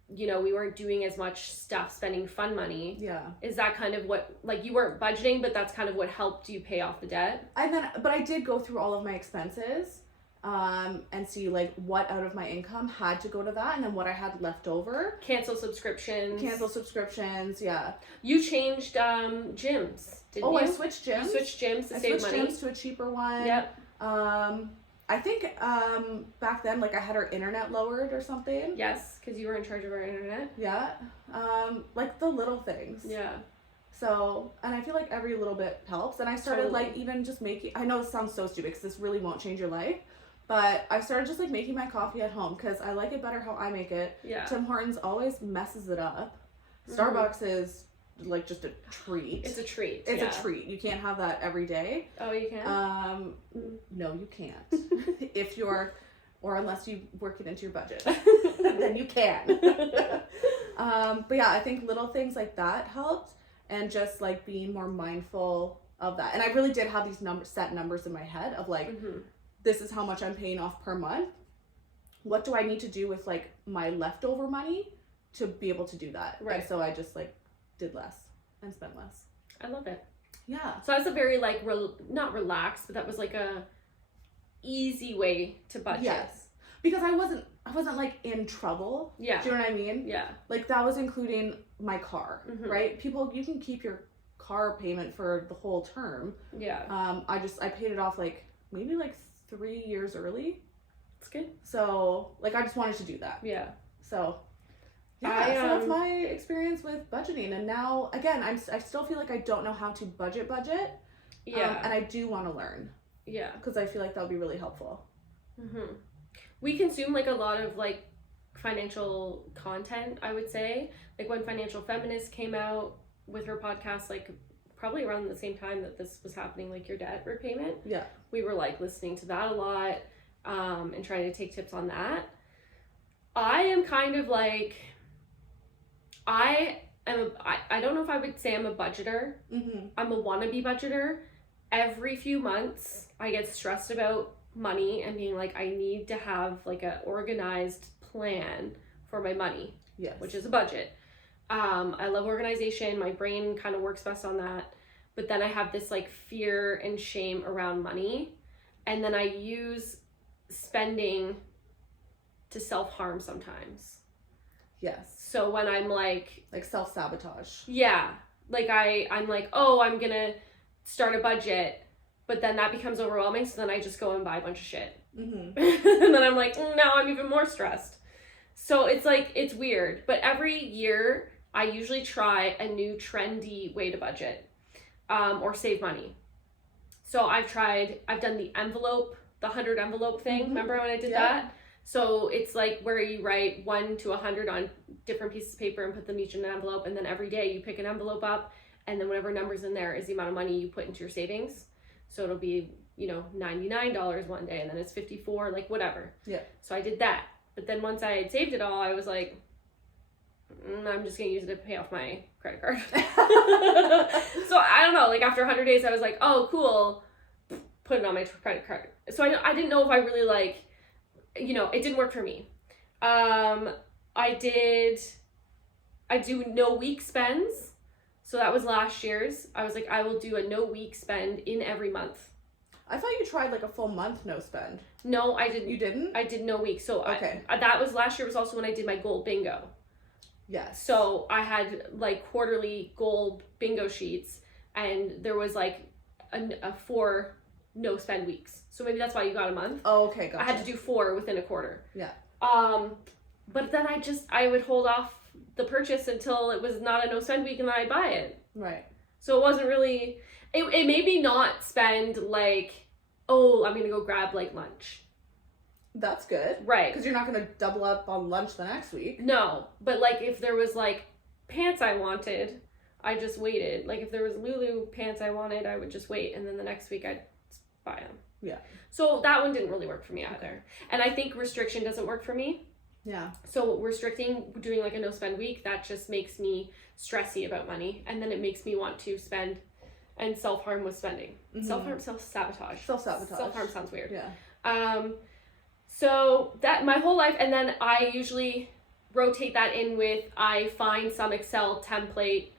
you know, we weren't doing as much stuff, spending fun money. Yeah. Is that kind of what, like, you weren't budgeting, but that's kind of what helped you pay off the debt? But I did go through all of my expenses, and see like what out of my income had to go to that, and then what I had left over. Cancel subscriptions, yeah. You changed gyms, didn't you? I switched gyms. You switched gyms to save money. I switched gyms to a cheaper one. Yep. I think back then, like, I had our internet lowered or something. Yes, because you were in charge of our internet. Yeah. Like the little things. Yeah. So, and I feel like every little bit helps. And I started like even just making, I know this sounds so stupid because this really won't change your life, but I started just like making my coffee at home because I like it better how I make it. Yeah. Tim Hortons always messes it up. Starbucks is like just a treat. It's a treat. It's a treat. You can't have that every day. Oh, you can? No, you can't. If you're, or unless you work it into your budget, then you can. But yeah, I think little things like that helped, and just like being more mindful of that. And I really did have these set numbers in my head of like, this is how much I'm paying off per month. What do I need to do with like my leftover money to be able to do that? Right. And so I just like did less and spent less. I love it. Yeah. So that's a very like not relaxed, but that was like a easy way to budget. Yes. Because I wasn't like in trouble. Yeah. Do you know what I mean? Yeah. Like that was including my car, right? You can keep your car payment for the whole term. Yeah. I paid it off like maybe like 3 years early. It's good. So like I just wanted to do that. Yeah. So yeah, so that's my experience with budgeting. And now again, I still feel like I don't know how to budget. Yeah. And I do want to learn. Yeah. Because I feel like that would be really helpful. We consume like a lot of like financial content, I would say. Like when Financial Feminist came out with her podcast like probably around the same time that this was happening, like your debt repayment. Yeah. We were like listening to that a lot, and trying to take tips on that. I am kind of like, I don't know if I would say I'm a budgeter. Mm-hmm. I'm a wannabe budgeter. Every few months, I get stressed about money and being like, I need to have like a organized plan for my money. Yes. Which is a budget. I love organization. My brain kind of works best on that. But then I have this like fear and shame around money. And then I use spending to self-harm sometimes. Yes. So when I'm like self-sabotage. Yeah. Like I'm like, oh, I'm going to start a budget. But then that becomes overwhelming. So then I just go and buy a bunch of shit. Mm-hmm. And then I'm like, now I'm even more stressed. So it's like, it's weird. But every year, I usually try a new trendy way to budget, or save money. So I've done the 100 envelope thing. Mm-hmm. Remember when I did that? So it's like where you write 1 to 100 on different pieces of paper and put them each in an envelope. And then every day you pick an envelope up, and then whatever number's in there is the amount of money you put into your savings. So it'll be, $99 one day, and then it's 54, like whatever. Yeah. So I did that. But then once I had saved it all, I was like, I'm just going to use it to pay off my credit card. So I don't know, like after 100 days, I was like, oh, cool, put it on my credit card. So I didn't know if I really like, it didn't work for me. I do no week spends. So that was last year's. I was like, I will do a no week spend in every month. I thought you tried like a full month no spend. No, I didn't. You didn't? I did no week. So okay. That was last year was also when I did my gold bingo. Yes. So I had like quarterly gold bingo sheets, and there was like a 4 no spend weeks. So maybe that's why you got a month. Oh, okay, gotcha. I had to do 4 within a quarter. Yeah. But then I would hold off the purchase until it was not a no spend week, and then I'd buy it. Right. So it wasn't really, it made me not spend like, oh, I'm going to go grab like lunch. That's good. Right. Because you're not going to double up on lunch the next week. No. But like if there was like pants I wanted, I just waited. Like if there was Lulu pants I wanted, I would just wait. And then the next week I'd buy them. Yeah. So that one didn't really work for me either. Okay. And I think restriction doesn't work for me. Yeah. So doing like a no spend week, that just makes me stressy about money. And then it makes me want to spend and self-harm with spending. Mm-hmm. Self-harm, self-sabotage. Self-sabotage. Self-harm sounds weird. Yeah. So that my whole life, and then I usually rotate that in with, I find some Excel template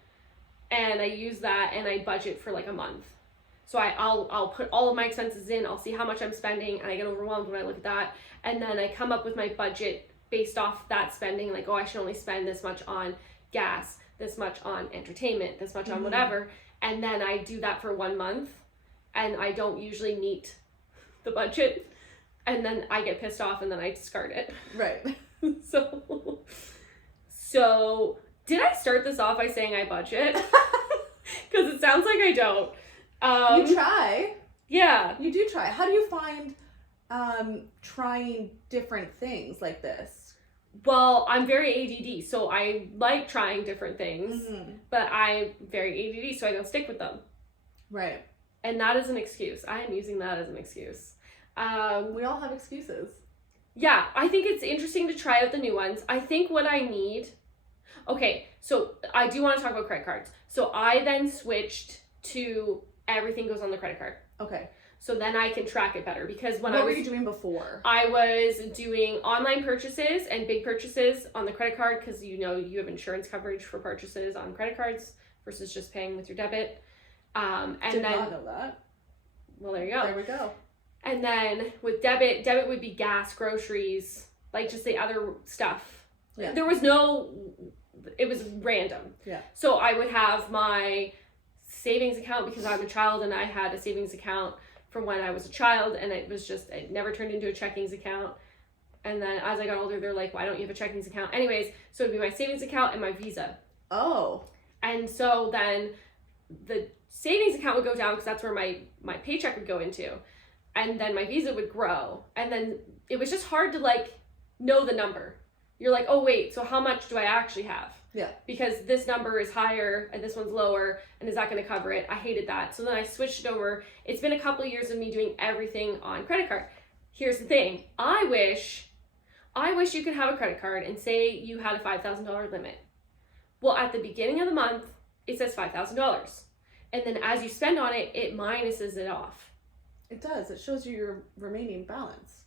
and I use that and I budget for like a month. So I'll put all of my expenses in, I'll see how much I'm spending, and I get overwhelmed when I look at that. And then I come up with my budget based off that spending, like, oh, I should only spend this much on gas, this much on entertainment, this much on whatever. And then I do that for 1 month, and I don't usually meet the budget. And then I get pissed off, and then I discard it. Right. So did I start this off by saying I budget? Because it sounds like I don't. You try. Yeah. You do try. How do you find trying different things like this? Well, I'm very ADD, so I like trying different things, but I'm very ADD, so I don't stick with them. Right. And that is an excuse. I am using that as an excuse. We all have excuses. Yeah, I think it's interesting to try out the new ones. I think what I need... Okay, so I do want to talk about credit cards. So I then switched to everything goes on the credit card. Okay. So then I can track it better, because when What were you doing before? I was doing online purchases and big purchases on the credit card, because you have insurance coverage for purchases on credit cards versus just paying with your debit. Did not know that. Well, there you go. There we go. And then with debit would be gas, groceries, like just the other stuff. Yeah. It was random. Yeah. So I would have my savings account, because I'm a child and I had a savings account from when I was a child, and it never turned into a checkings account. And then as I got older, they're like, why don't you have a checkings account? Anyways, so it'd be my savings account and my Visa. Oh. And so then the savings account would go down, because that's where my paycheck would go into. And then my Visa would grow. And then it was just hard to like know the number. You're like, oh wait, so how much do I actually have? Yeah. Because this number is higher and this one's lower, and is that going to cover it? I hated that. So then I switched it over. It's been a couple of years of me doing everything on credit card. Here's the thing. I wish you could have a credit card and say you had a $5,000 limit. Well, at the beginning of the month, it says $5,000. And then as you spend on it, it minuses it off. It does. It shows you your remaining balance.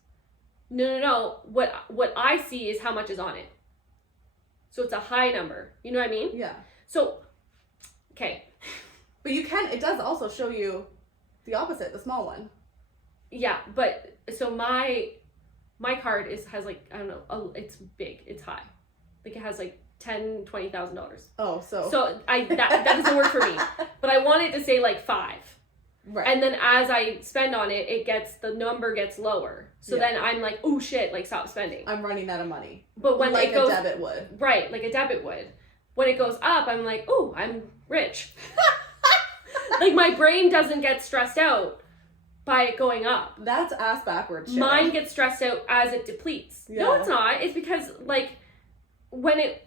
No. What I see is how much is on it. So it's a high number. You know what I mean? Yeah. So, okay. But it does also show you the opposite, the small one. Yeah, but so my card has like, I don't know, it's big, it's high. Like it has like $10,000-$20,000. Oh, so that doesn't work for me. But I want it to say like 5. Right. And then as I spend on it, the number gets lower. So then I'm like, oh shit, like stop spending. I'm running out of money. But when like it goes, a debit would. Right, like a debit would. When it goes up, I'm like, oh, I'm rich. Like my brain doesn't get stressed out by it going up. That's ass backwards shit. Mine gets stressed out as it depletes. Yeah. No, it's not. It's because like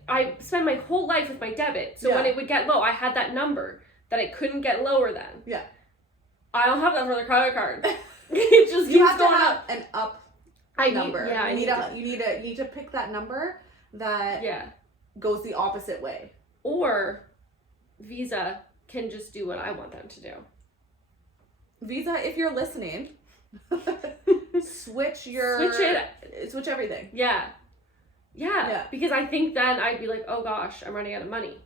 I spend my whole life with my debit. So when it would get low, I had that number that I couldn't get lower than. Yeah. I don't have that for the credit card. It just you keeps have to going have up. an up I number. need, You need to pick that number that goes the opposite way. Or Visa can just do what I want them to do. Visa, if you're listening, switch everything. Yeah. Because I think then I'd be like, oh gosh, I'm running out of money.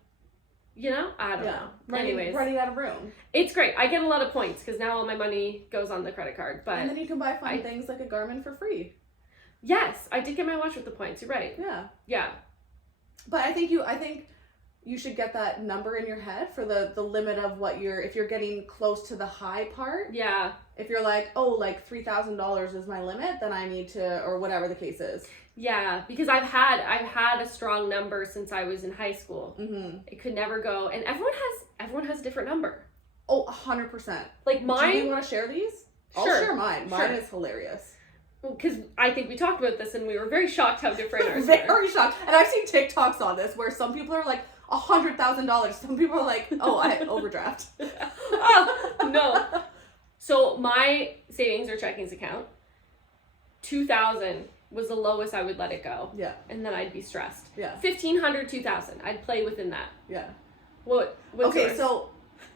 You know? I don't know. Running out of room. It's great. I get a lot of points because now all my money goes on the credit card. But and then you can buy fun things like a Garmin for free. Yes, I did get my watch with the points. You're right. Yeah. But I think you should get that number in your head for the limit of if you're getting close to the high part. Yeah. If you're like, oh, like $3,000 is my limit, then I need to, or whatever the case is. Yeah, because I've had a strong number since I was in high school. Mm-hmm. It could never go, and everyone has a different number. Oh, 100%. Like mine. Do you want to share these? I'll share mine. Mine is hilarious. Because I think we talked about this and we were very shocked how different ours were. Very shocked. And I've seen TikToks on this where some people are like $100,000. Some people are like, oh, I overdraft. Oh, no. So my savings or checkings account, 2,000 was the lowest I would let it go. Yeah. And then I'd be stressed. Yeah. 1,500, 2,000. I'd play within that. Yeah. What's yours? So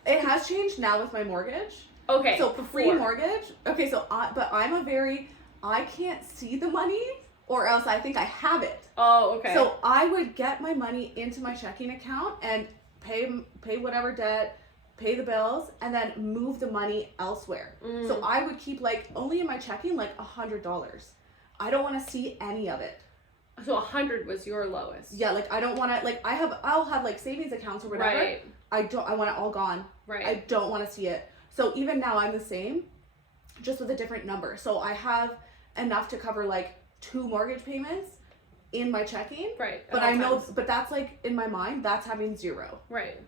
it has changed now with my mortgage. Okay. So free mortgage. Okay, so I can't see the money or else I think I have it. Oh, okay. So I would get my money into my checking account and pay whatever debt, pay the bills, and then move the money elsewhere. So I would keep only in my checking $100. I don't want to see any of it. So 100 was your lowest. Yeah, I don't want to I'll have savings accounts or whatever. Right. I want it all gone. Right. I don't want to see it. So even now I'm the same, just with a different number. So I have enough to cover 2 mortgage payments in my checking. Right. But I know, but that's in my mind, that's having 0. Right.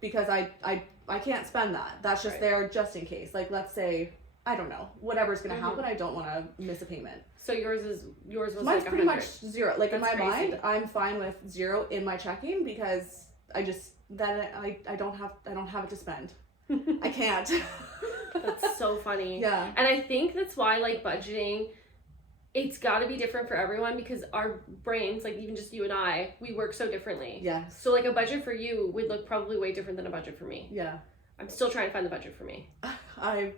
Because I can't spend that. That's just there just in case. Let's say, I don't know, whatever's going to happen, I don't want to miss a payment. So yours was mine's 100. pretty much 0. In my crazy. mind, I'm fine with 0 in my checking because I don't have it to spend. I can't. That's so funny. Yeah. And I think that's why budgeting, it's got to be different for everyone because our brains, even just you and I, we work so differently. Yes. So a budget for you would look probably way different than a budget for me. Yeah. I'm still trying to find the budget for me. I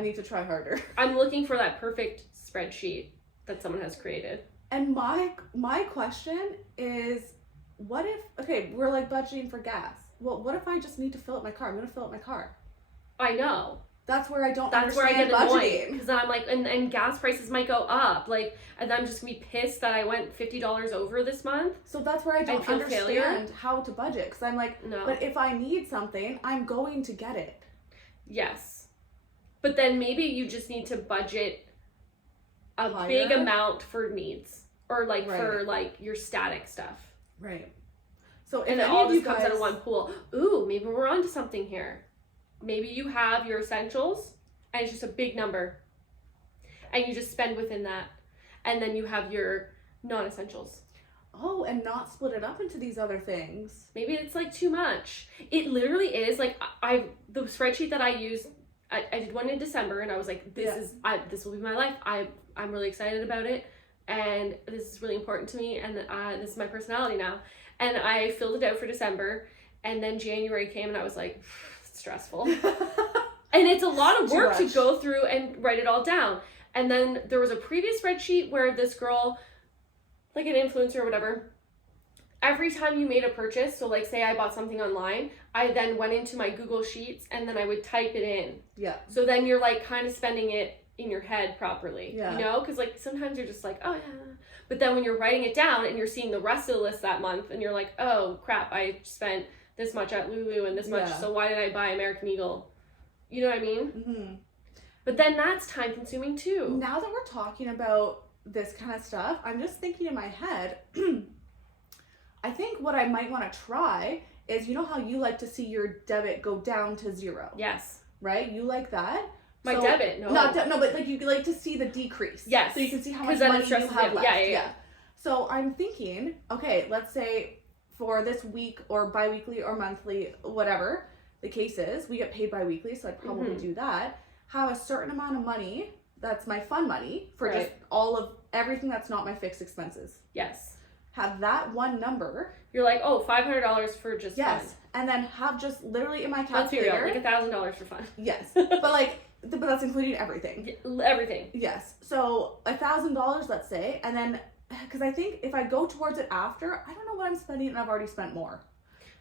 need to try harder. I'm looking for that perfect spreadsheet that someone has created. And my question is, what if, we're budgeting for gas. Well, what if I just need to fill up my car? I'm going to fill up my car. I know. That's where I don't That's where I understand get annoyed. budgeting. Because then I'm and gas prices might go up. And then I'm just going to be pissed that I went $50 over this month. So that's where I don't feel understand failure. how to budget. Because I'm no. But if I need something, I'm going to get it. Yes. But then maybe you just need to budget a higher big amount for needs. Or Right. for your static stuff. Right. So if And it any all of you just comes guys, out of one pool. Ooh, maybe we're onto something here. Maybe you have your essentials and it's just a big number. And you just spend within that. And then you have your non-essentials. oh, and not split it up into these other things. Maybe it's like too much. It literally is like the spreadsheet that I used. I did one in December, and I was like, this will be my life. I'm really excited about it, and this is really important to me, and this is my personality now. And I filled it out for December, and then January came, and I was like, it's stressful. And it's a lot of work to go through and write it all down. And then there was a previous spreadsheet where this girl, like an influencer or whatever, every time you made a purchase, so like say I bought something online, I then went into my Google Sheets and then I would type it in. Yeah. So then you're like kind of spending it in your head properly, yeah. You know? Because like sometimes you're just like, oh yeah. But then when you're writing it down and you're seeing the rest of the list that month and you're like, oh crap, I spent this much at Lulu and this much, so why did I buy American Eagle? You know what I mean? Mm-hmm. But then that's time consuming too. Now that we're talking about this kind of stuff, I'm just thinking in my head, I think what I might want to try is, you know how you like to see your debit go down to 0? Yes. Right? You like that? My debit, no. No, but like you like to see the decrease. Yes. So you can see how much money you have left. Yeah. So I'm thinking, okay, let's say for this week or bi-weekly or monthly, whatever the case is, we get paid bi-weekly, so I'd probably do that. Have a certain amount of money, that's my fun money, for just all of everything that's not my fixed expenses. Yes. Have that one number. You're like, oh, $500 for just fun. And then have just literally in my calculator. Let's be real, like $1,000 for fun. Yes. But that's including everything. Everything. Yes. So $1,000, let's say, and then, because I think if I go towards it after, I don't know what I'm spending and I've already spent more.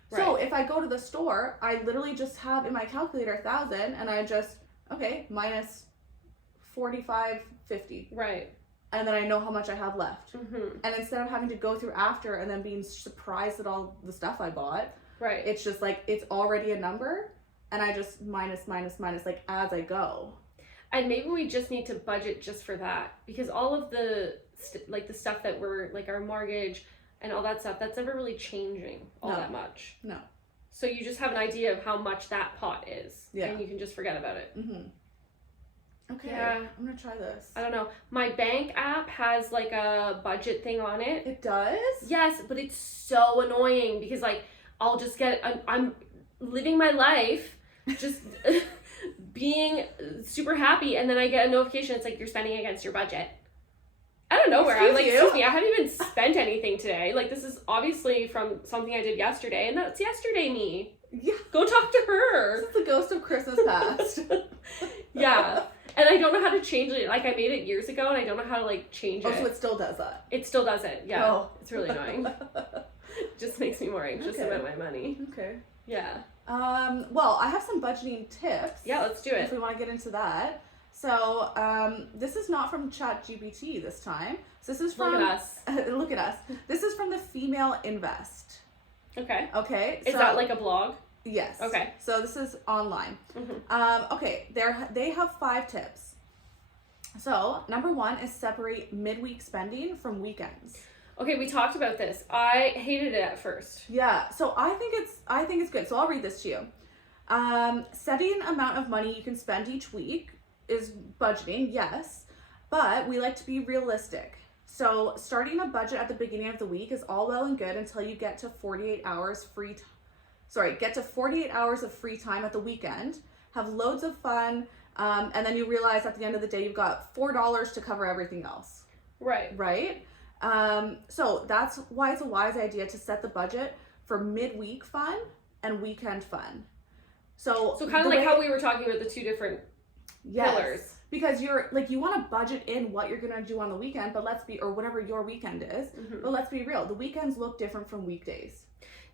Right. So if I go to the store, I literally just have in my calculator 1,000 and I just, okay, minus 45.50. Right. And then I know how much I have left. Mm-hmm. And instead of having to go through after and then being surprised at all the stuff I bought, right, it's just like, it's already a number and I just minus like as I go. And maybe we just need to budget just for that, because all of the the stuff that we're like our mortgage and all that stuff, that's never really changing that much. No. So you just have an idea of how much that pot is. Yeah. And you can just forget about it. Mm-hmm. Okay. Yeah. I'm gonna try this. I don't know. My bank app has like a budget thing on it. It does? Yes, but it's so annoying because like I'll just I'm living my life just being super happy, and then I get a notification. It's like, you're spending against your budget. I don't know where. I'm like, excuse me, I haven't even spent anything today. Like, this is obviously from something I did yesterday, and that's yesterday me. Yeah. Go talk to her. This is the ghost of Christmas past. Yeah. And I don't know how to change it. Like, I made it years ago, and I don't know how to, like, change it. Oh, so it still does that? It still does it, yeah. Oh. It's really annoying. Just makes me more anxious about my money. Okay. Yeah. Well, I have some budgeting tips. Yeah, let's do it. If we want to get into that. So, this is not from ChatGPT this time. So this is from... Look at us. Look at us. This is from the Female Invest. Okay. Okay. Is that like a blog? Yes. Okay. So this is online. Mm-hmm. Okay. They have 5 tips. So, number 1 is separate midweek spending from weekends. Okay, we talked about this. I hated it at first. Yeah, so I think it's good. So I'll read this to you. Setting amount of money you can spend each week is budgeting, yes, but we like to be realistic. So starting a budget at the beginning of the week is all well and good until you get to 48 hours get to 48 hours of free time at the weekend, have loads of fun, and then you realize at the end of the day you've got $4 to cover everything else. Right. Right? So that's why it's a wise idea to set the budget for midweek fun and weekend fun. So kind of like how we were talking about the 2 different pillars. Because you want to budget in what you're going to do on the weekend, or whatever your weekend is. Mm-hmm. But let's be real. The weekends look different from weekdays.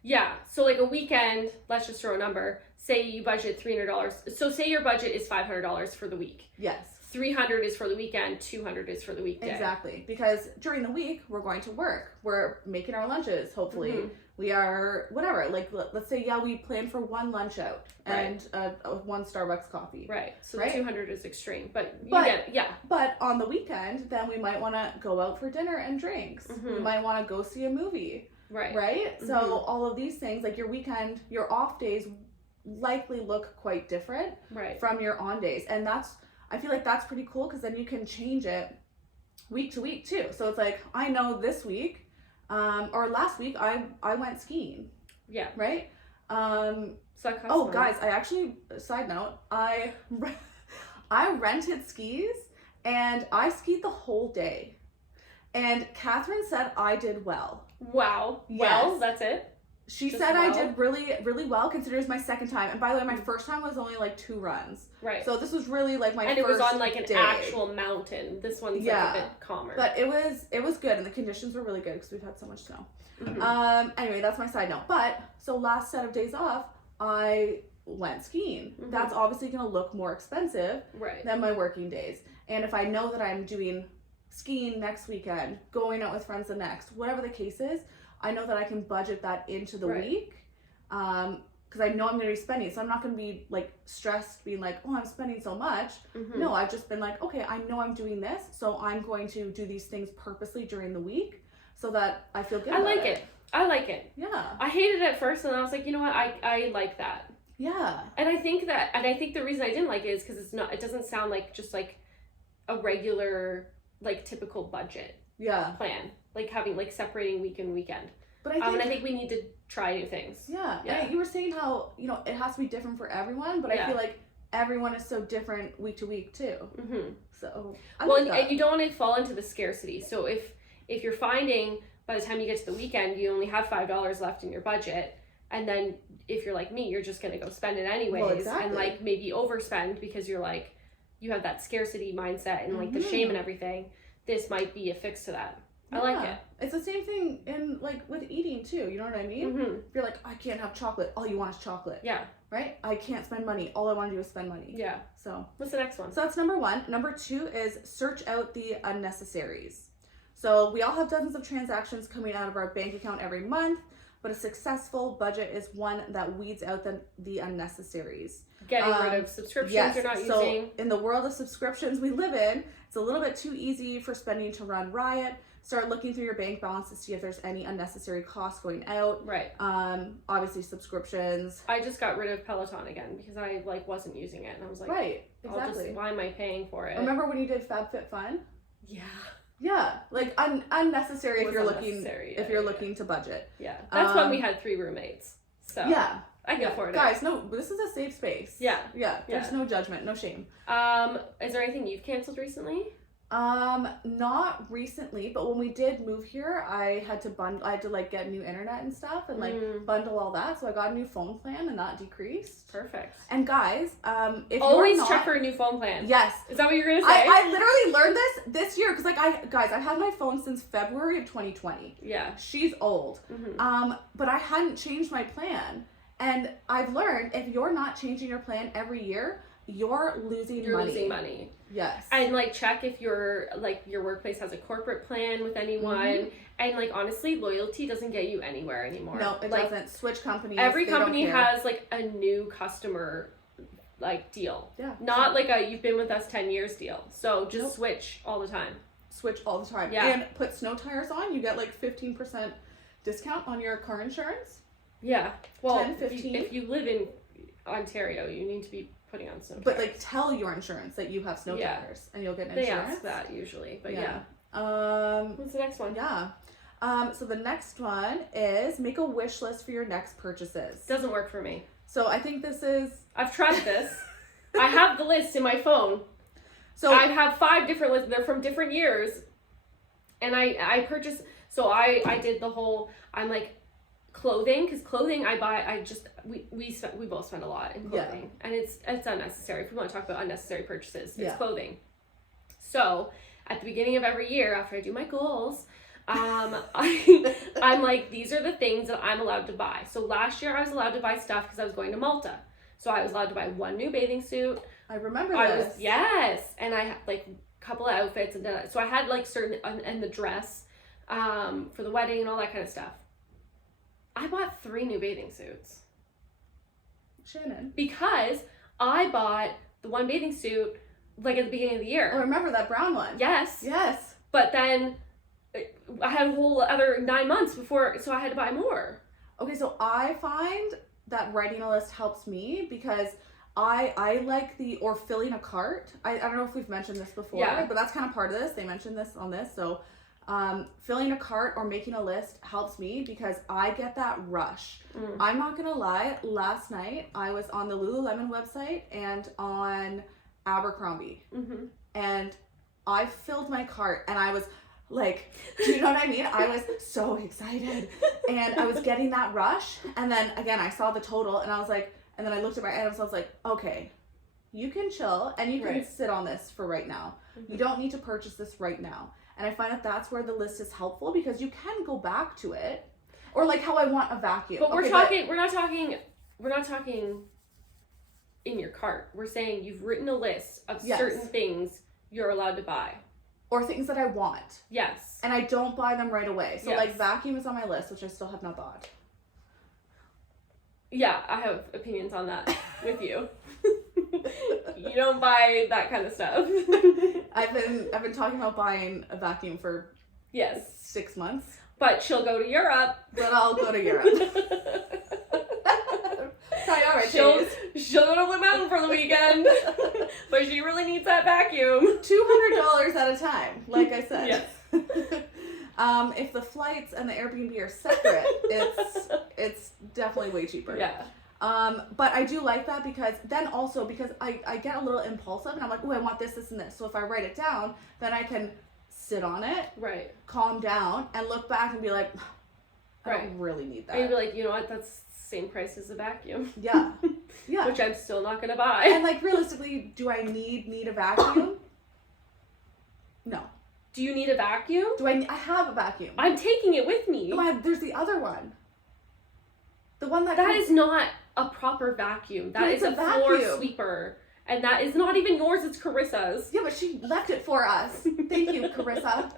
Yeah. So like a weekend, let's just throw a number. Say you budget $300. So say your budget is $500 for the week. Yes. 300 is for the weekend, 200 is for the weekday. Exactly. Because during the week, we're going to work. We're making our lunches, hopefully. Mm-hmm. We are, whatever, like, let's say, we plan for 1 lunch out and 1 Starbucks coffee. Right. So the 200 is extreme, but you get it, yeah. But on the weekend, then we might want to go out for dinner and drinks. Mm-hmm. We might want to go see a movie. Right. Right? Mm-hmm. So all of these things, like your weekend, your off days likely look quite different from your on days. And I feel like that's pretty cool, because then you can change it week to week too. So it's like, I know this week Or last week I went skiing. Yeah. Right? So Oh, guys, I actually, side note, I rented skis and I skied the whole day. And Catherine said I did well. Wow. Yes. Well, that's it? She Just said well? I did really, really well considering it's my second time. And by the way, my first time was only like 2 runs. Right. So this was really like my and first it was on like an day. actual mountain. This one's like a bit calmer. But it was good and the conditions were really good because we've had so much snow. Mm-hmm. Anyway, that's my side note. But so last set of days off, I went skiing. Mm-hmm. That's obviously going to look more expensive right. than my working days. And if I know that I'm doing skiing next weekend, going out with friends the next, whatever the case is, I know that I can budget that into the week. Because I know I'm going to be spending, so I'm not going to be like stressed being like, oh, I'm spending so much. Mm-hmm. No, I've just been like, okay, I know I'm doing this, so I'm going to do these things purposely during the week so that I feel good. I like it. I like it. Yeah. I hated it at first, and I was like, you know what, I like that. Yeah. And I think the reason I didn't like it is because it doesn't sound like just like a regular, like typical budget plan, like having like separating week and weekend. But I think we need to try new things. Yeah. And you were saying how, it has to be different for everyone, but I feel like everyone is so different week to week too. Mm-hmm. So, and you don't want to fall into the scarcity. So if you're finding by the time you get to the weekend, you only have $5 left in your budget, and then if you're like me, you're just going to go spend it anyways, and like maybe overspend because you're like, you have that scarcity mindset and like the shame and everything, this might be a fix to that. I like it. It's the same thing in like with eating too. You know what I mean? Mm-hmm. If you're like, I can't have chocolate. All you want is chocolate. Yeah. Right? I can't spend money. All I want to do is spend money. Yeah. So what's the next one? So that's number 1. Number 2 is search out the unnecessaries. So we all have dozens of transactions coming out of our bank account every month, but a successful budget is one that weeds out the unnecessaries. Getting rid of subscriptions you're not using. So in the world of subscriptions we live in, it's a little bit too easy for spending to run riot. Start looking through your bank balance to see if there's any unnecessary costs going out. Right. Obviously subscriptions. I just got rid of Peloton again because I like wasn't using it, and I was like, right, exactly. Why am I paying for it? Remember when you did FabFitFun? Yeah. Yeah, like unnecessary if you're looking to budget. Yeah, that's when we had 3 roommates. So yeah, I can afford it. Guys, no, this is a safe space. Yeah. There's no judgment, no shame. Is there anything you've canceled recently? Not recently, but when we did move here, I had to like get new internet and stuff and like bundle all that. So I got a new phone plan and that decreased. Perfect. And guys, if always you're not, check for a new phone plan. Yes. Is that what you're gonna say? I literally learned this year because like I've had my phone since February of 2020. Yeah. She's old. Mm-hmm. But I hadn't changed my plan, and I've learned if you're not changing your plan every year, you're losing money. Yes. And like check if your workplace has a corporate plan with anyone. And like honestly, loyalty doesn't get you anywhere anymore. No, it doesn't. Switch companies. Every company has like a new customer like deal. Yeah. Not like a you've been with us 10 years deal. So just switch all the time. Switch all the time. Yeah. And put snow tires on, you get like 15% discount on your car insurance. Yeah. Well, 10, 15. If you live in Ontario, you need to be putting on snow tires. But like tell your insurance that you have snow tires and you'll get insurance. They ask that usually, but yeah. What's the next one? Yeah. So the next one is make a wish list for your next purchases. Doesn't work for me. So I think this is... I've tried this. I have the list in my phone. So I have 5 different lists. They're from different years. And I purchased... So I did the whole... I'm like... Clothing, because clothing we both spend a lot in clothing, and it's unnecessary. If we want to talk about unnecessary purchases, it's clothing. So at the beginning of every year, after I do my goals, I'm like, these are the things that I'm allowed to buy. So last year I was allowed to buy stuff because I was going to Malta, so I was allowed to buy 1 new bathing suit. I remember this. And I had like a couple of outfits, and then so I had like certain and the dress for the wedding and all that kind of stuff. I bought 3 new bathing suits. Shannon. Because I bought the 1 bathing suit like at the beginning of the year. Oh, remember that brown one? Yes. Yes. But then I had a whole other 9 months before, so I had to buy more. Okay, so I find that writing a list helps me because I like filling a cart. I don't know if we've mentioned this before, but that's kind of part of this. They mentioned this on this, so Filling a cart or making a list helps me because I get that rush. I'm not gonna lie, last night I was on the Lululemon website and on Abercrombie, and I filled my cart and I was like, do you know what I mean? I was so excited and I was getting that rush, and then again I saw the total and I was like, and then I looked at my items and I was like, okay, you can chill and you can sit on this for right now. You don't need to purchase this right now. And I find that that's where the list is helpful because you can go back to it. Or like how I want a vacuum. But we're not talking in your cart. We're saying you've written a list of certain things you're allowed to buy. Or things that I want. Yes. And I don't buy them right away. So like vacuum is on my list, which I still have not bought. Yeah, I have opinions on that with you. You don't buy that kind of stuff. I've been talking about buying a vacuum for 6 months. But she'll go to Europe. But I'll go to Europe. She'll go to Blue Mountain for the weekend. But she really needs that vacuum. $200 at a time, like I said. Yes. If the flights and the Airbnb are separate, it's definitely way cheaper. Yeah. But I do like that because I get a little impulsive and I'm like, oh, I want this, this, and this. So if I write it down, then I can sit on it, calm down, and look back and be like, I don't really need that. And you'd be like, you know what, that's the same price as a vacuum. Yeah. Yeah. Which I'm still not going to buy. And like realistically, do I need a vacuum? No. Do you need a vacuum? I have a vacuum. I'm taking it with me. No, there's the other one. The one that is not a proper vacuum. That is a floor sweeper. And that is not even yours, it's Carissa's. Yeah, but she left it for us. Thank you, Carissa.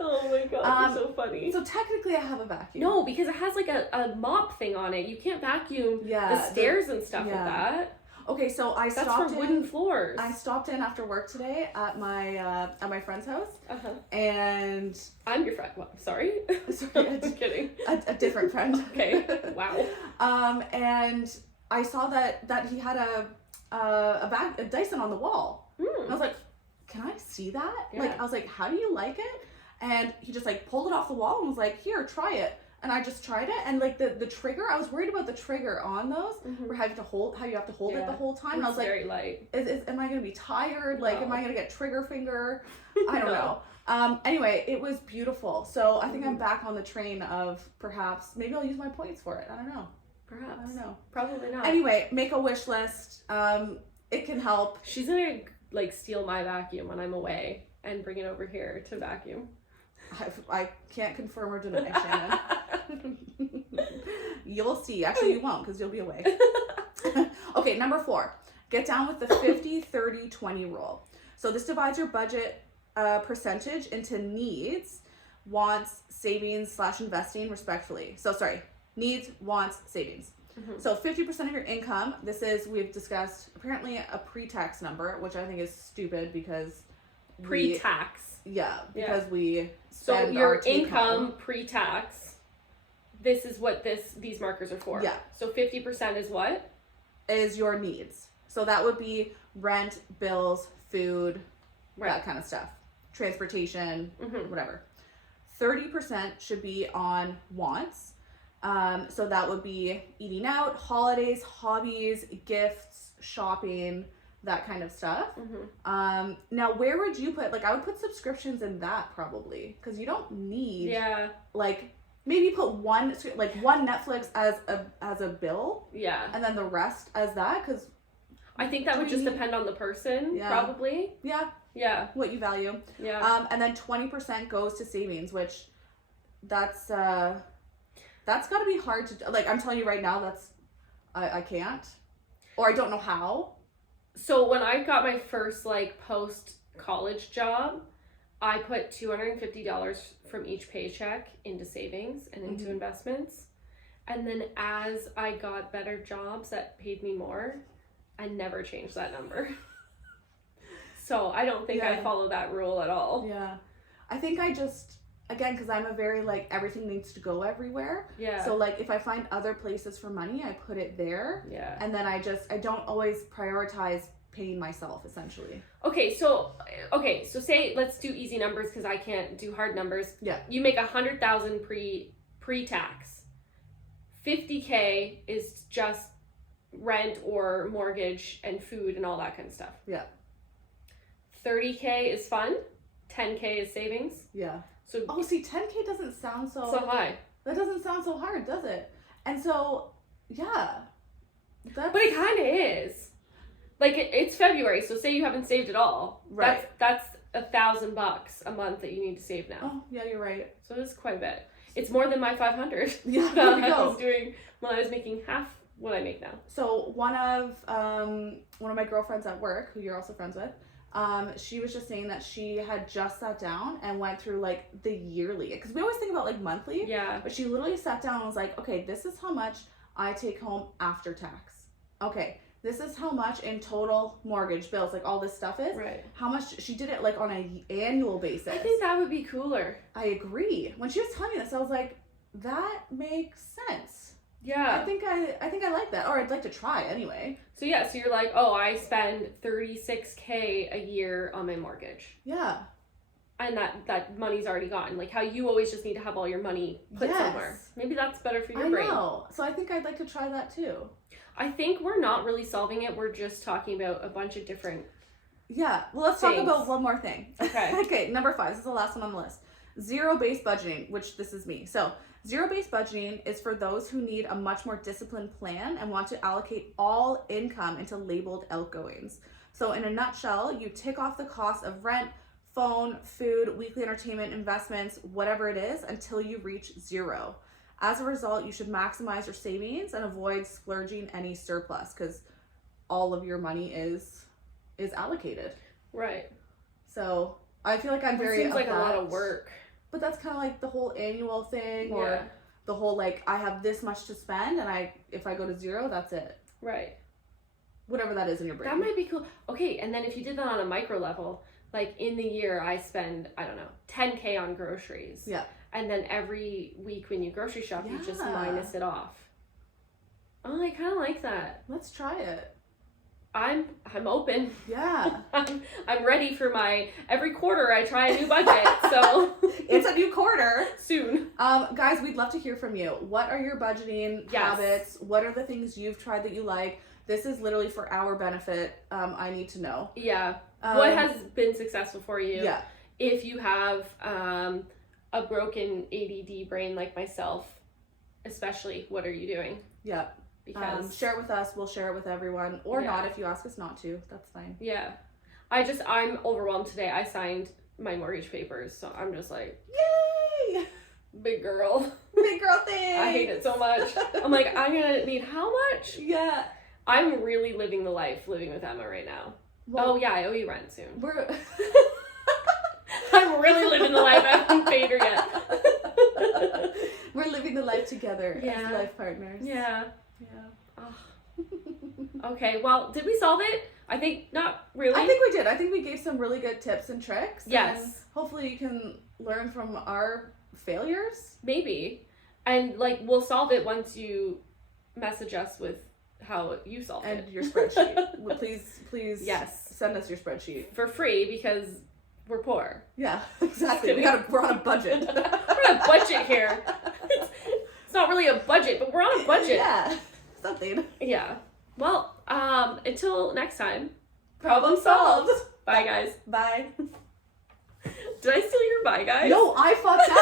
Oh my god, you're so funny. So technically I have a vacuum. No, because it has like a mop thing on it. You can't vacuum the stairs and stuff with that. Okay, so That's for wooden floors. I stopped in after work today at my friend's house, and I'm your friend. What? Sorry, sorry, I'm kidding. A different friend. Okay. Wow. And I saw that he had a Dyson on the wall. And I was like, can I see that? Yeah. Like, I was like, how do you like it? And he just like pulled it off the wall and was like, here, try it. And I just tried it, and like the trigger, I was worried about the trigger on those, where how you have to hold it the whole time. And I was like, very light. Am I gonna be tired? Like, am I gonna get trigger finger? I don't know. Anyway, it was beautiful. So I think I'm back on the train of perhaps maybe I'll use my points for it. I don't know. Perhaps. I don't know. Probably not. Anyway, make a wish list. It can help. She's gonna like steal my vacuum when I'm away and bring it over here to vacuum. I can't confirm or deny, Shannon. You'll see. Actually, you won't because you'll be away. Okay, number 4. Get down with the 50-30-20 rule. So this divides your budget percentage into needs, wants, savings / investing, respectively. So sorry, needs, wants, savings. So 50% of your income, we've discussed apparently a pre-tax number, which I think is stupid because pre-tax. Because we so your income pre-tax. This is what these markers are for. Yeah. So 50% is what? Is your needs. So that would be rent, bills, food, that kind of stuff. Transportation, whatever. 30% should be on wants. So that would be eating out, holidays, hobbies, gifts, shopping, that kind of stuff. Now, where would you put, like, I would put subscriptions in that probably, because you don't need, like, maybe put one Netflix as a bill, and then the rest as that, because I think that would just depend on the person, probably. What you value. And then 20% goes to savings, which that's got to be hard to, like, I'm telling you right now, I can't, or I don't know how. So when I got my first like post-college job, I put $250 from each paycheck into savings and into investments. And then as I got better jobs that paid me more, I never changed that number. So I don't think I follow that rule at all. Yeah. I think I just, again, because I'm a very, like, everything needs to go everywhere. Yeah. So, like, if I find other places for money, I put it there. Yeah. And then I don't always prioritize paying myself essentially. Okay, so say let's do easy numbers because I can't do hard numbers. Yeah. You make 100,000 pre-tax. 50K is just rent or mortgage and food and all that kind of stuff. Yeah. 30K is fun. 10K is savings. Yeah. So see, 10K doesn't sound so high. That doesn't sound so hard, does it? And so, yeah. But it kind of is. Like it's February, so say you haven't saved at all. Right. That's $1,000 a month that you need to save now. Oh, yeah, you're right. So it's quite a bit. It's more than my 500. Yeah, there you I go. was doing when I was making half what I make now. So one of my girlfriends at work, who you're also friends with, she was just saying that she had just sat down and went through like the yearly, because we always think about like monthly. Yeah. But she literally sat down and was like, okay, this is how much I take home after tax. Okay, this is how much in total mortgage bills, like all this stuff is. Right. How much she did it like on an annual basis. I think that would be cooler. I agree. When she was telling me this, I was like, that makes sense. Yeah. I think I like that, or I'd like to try anyway. So yeah, so you're like, oh, I spend $36K a year on my mortgage. Yeah. And that money's already gone. Like how you always just need to have all your money put somewhere. Maybe that's better for your brain. I know. So I think I'd like to try that too. I think we're not really solving it. We're just talking about a bunch of different. Yeah. Well, let's talk about one more thing. Okay. Okay. Number 5. This is the last one on the list. Zero-based budgeting, which this is me. So zero-based budgeting is for those who need a much more disciplined plan and want to allocate all income into labeled outgoings. So in a nutshell, you tick off the cost of rent, phone, food, weekly entertainment, investments, whatever it is, until you reach zero. As a result, you should maximize your savings and avoid splurging any surplus, because all of your money is allocated. Right. So I feel like I'm very. It seems like a lot of work. But that's kind of like the whole annual thing, or the whole like I have this much to spend, and if I go to zero, that's it. Right. Whatever that is in your brain. That might be cool. Okay, and then if you did that on a micro level, like in the year I spend, I don't know, 10K on groceries. Yeah. And then every week when you grocery shop, you just minus it off. Oh, I kind of like that. Let's try it. I'm open. Yeah. I'm ready for every quarter I try a new budget. So it's a new quarter soon. Guys, we'd love to hear from you. What are your budgeting habits? What are the things you've tried that you like? This is literally for our benefit. I need to know. Yeah. What has been successful for you? Yeah. If you have a broken ADD brain like myself, especially, what are you doing? Yeah. Because share it with us. We'll share it with everyone, or not if you ask us not to. That's fine. Yeah. I'm overwhelmed today. I signed my mortgage papers, so I'm just like, yay! Big girl. Big girl thing. I hate it so much. I'm like, I'm gonna need how much? Yeah. I'm really living the life living with Emma right now. Well, oh yeah, I owe you rent soon. I'm I'm really living the life. I haven't paid her yet. We're living the life together as life partners. Yeah. Yeah. Oh. Okay, well, did we solve it? I think not really. I think we did. I think we gave some really good tips and tricks. Yes. And hopefully you can learn from our failures. Maybe. And like we'll solve it once you message us with how you solved it. And your spreadsheet. Well, please yes. Send us your spreadsheet. For free because we're poor. Yeah, exactly. We're on a budget. We're on a budget here. It's not really a budget, but we're on a budget. Yeah. Something. Yeah. Well, until next time. Problem solved. Bye guys. Bye. Did I steal your bye guys? No, I fucked up.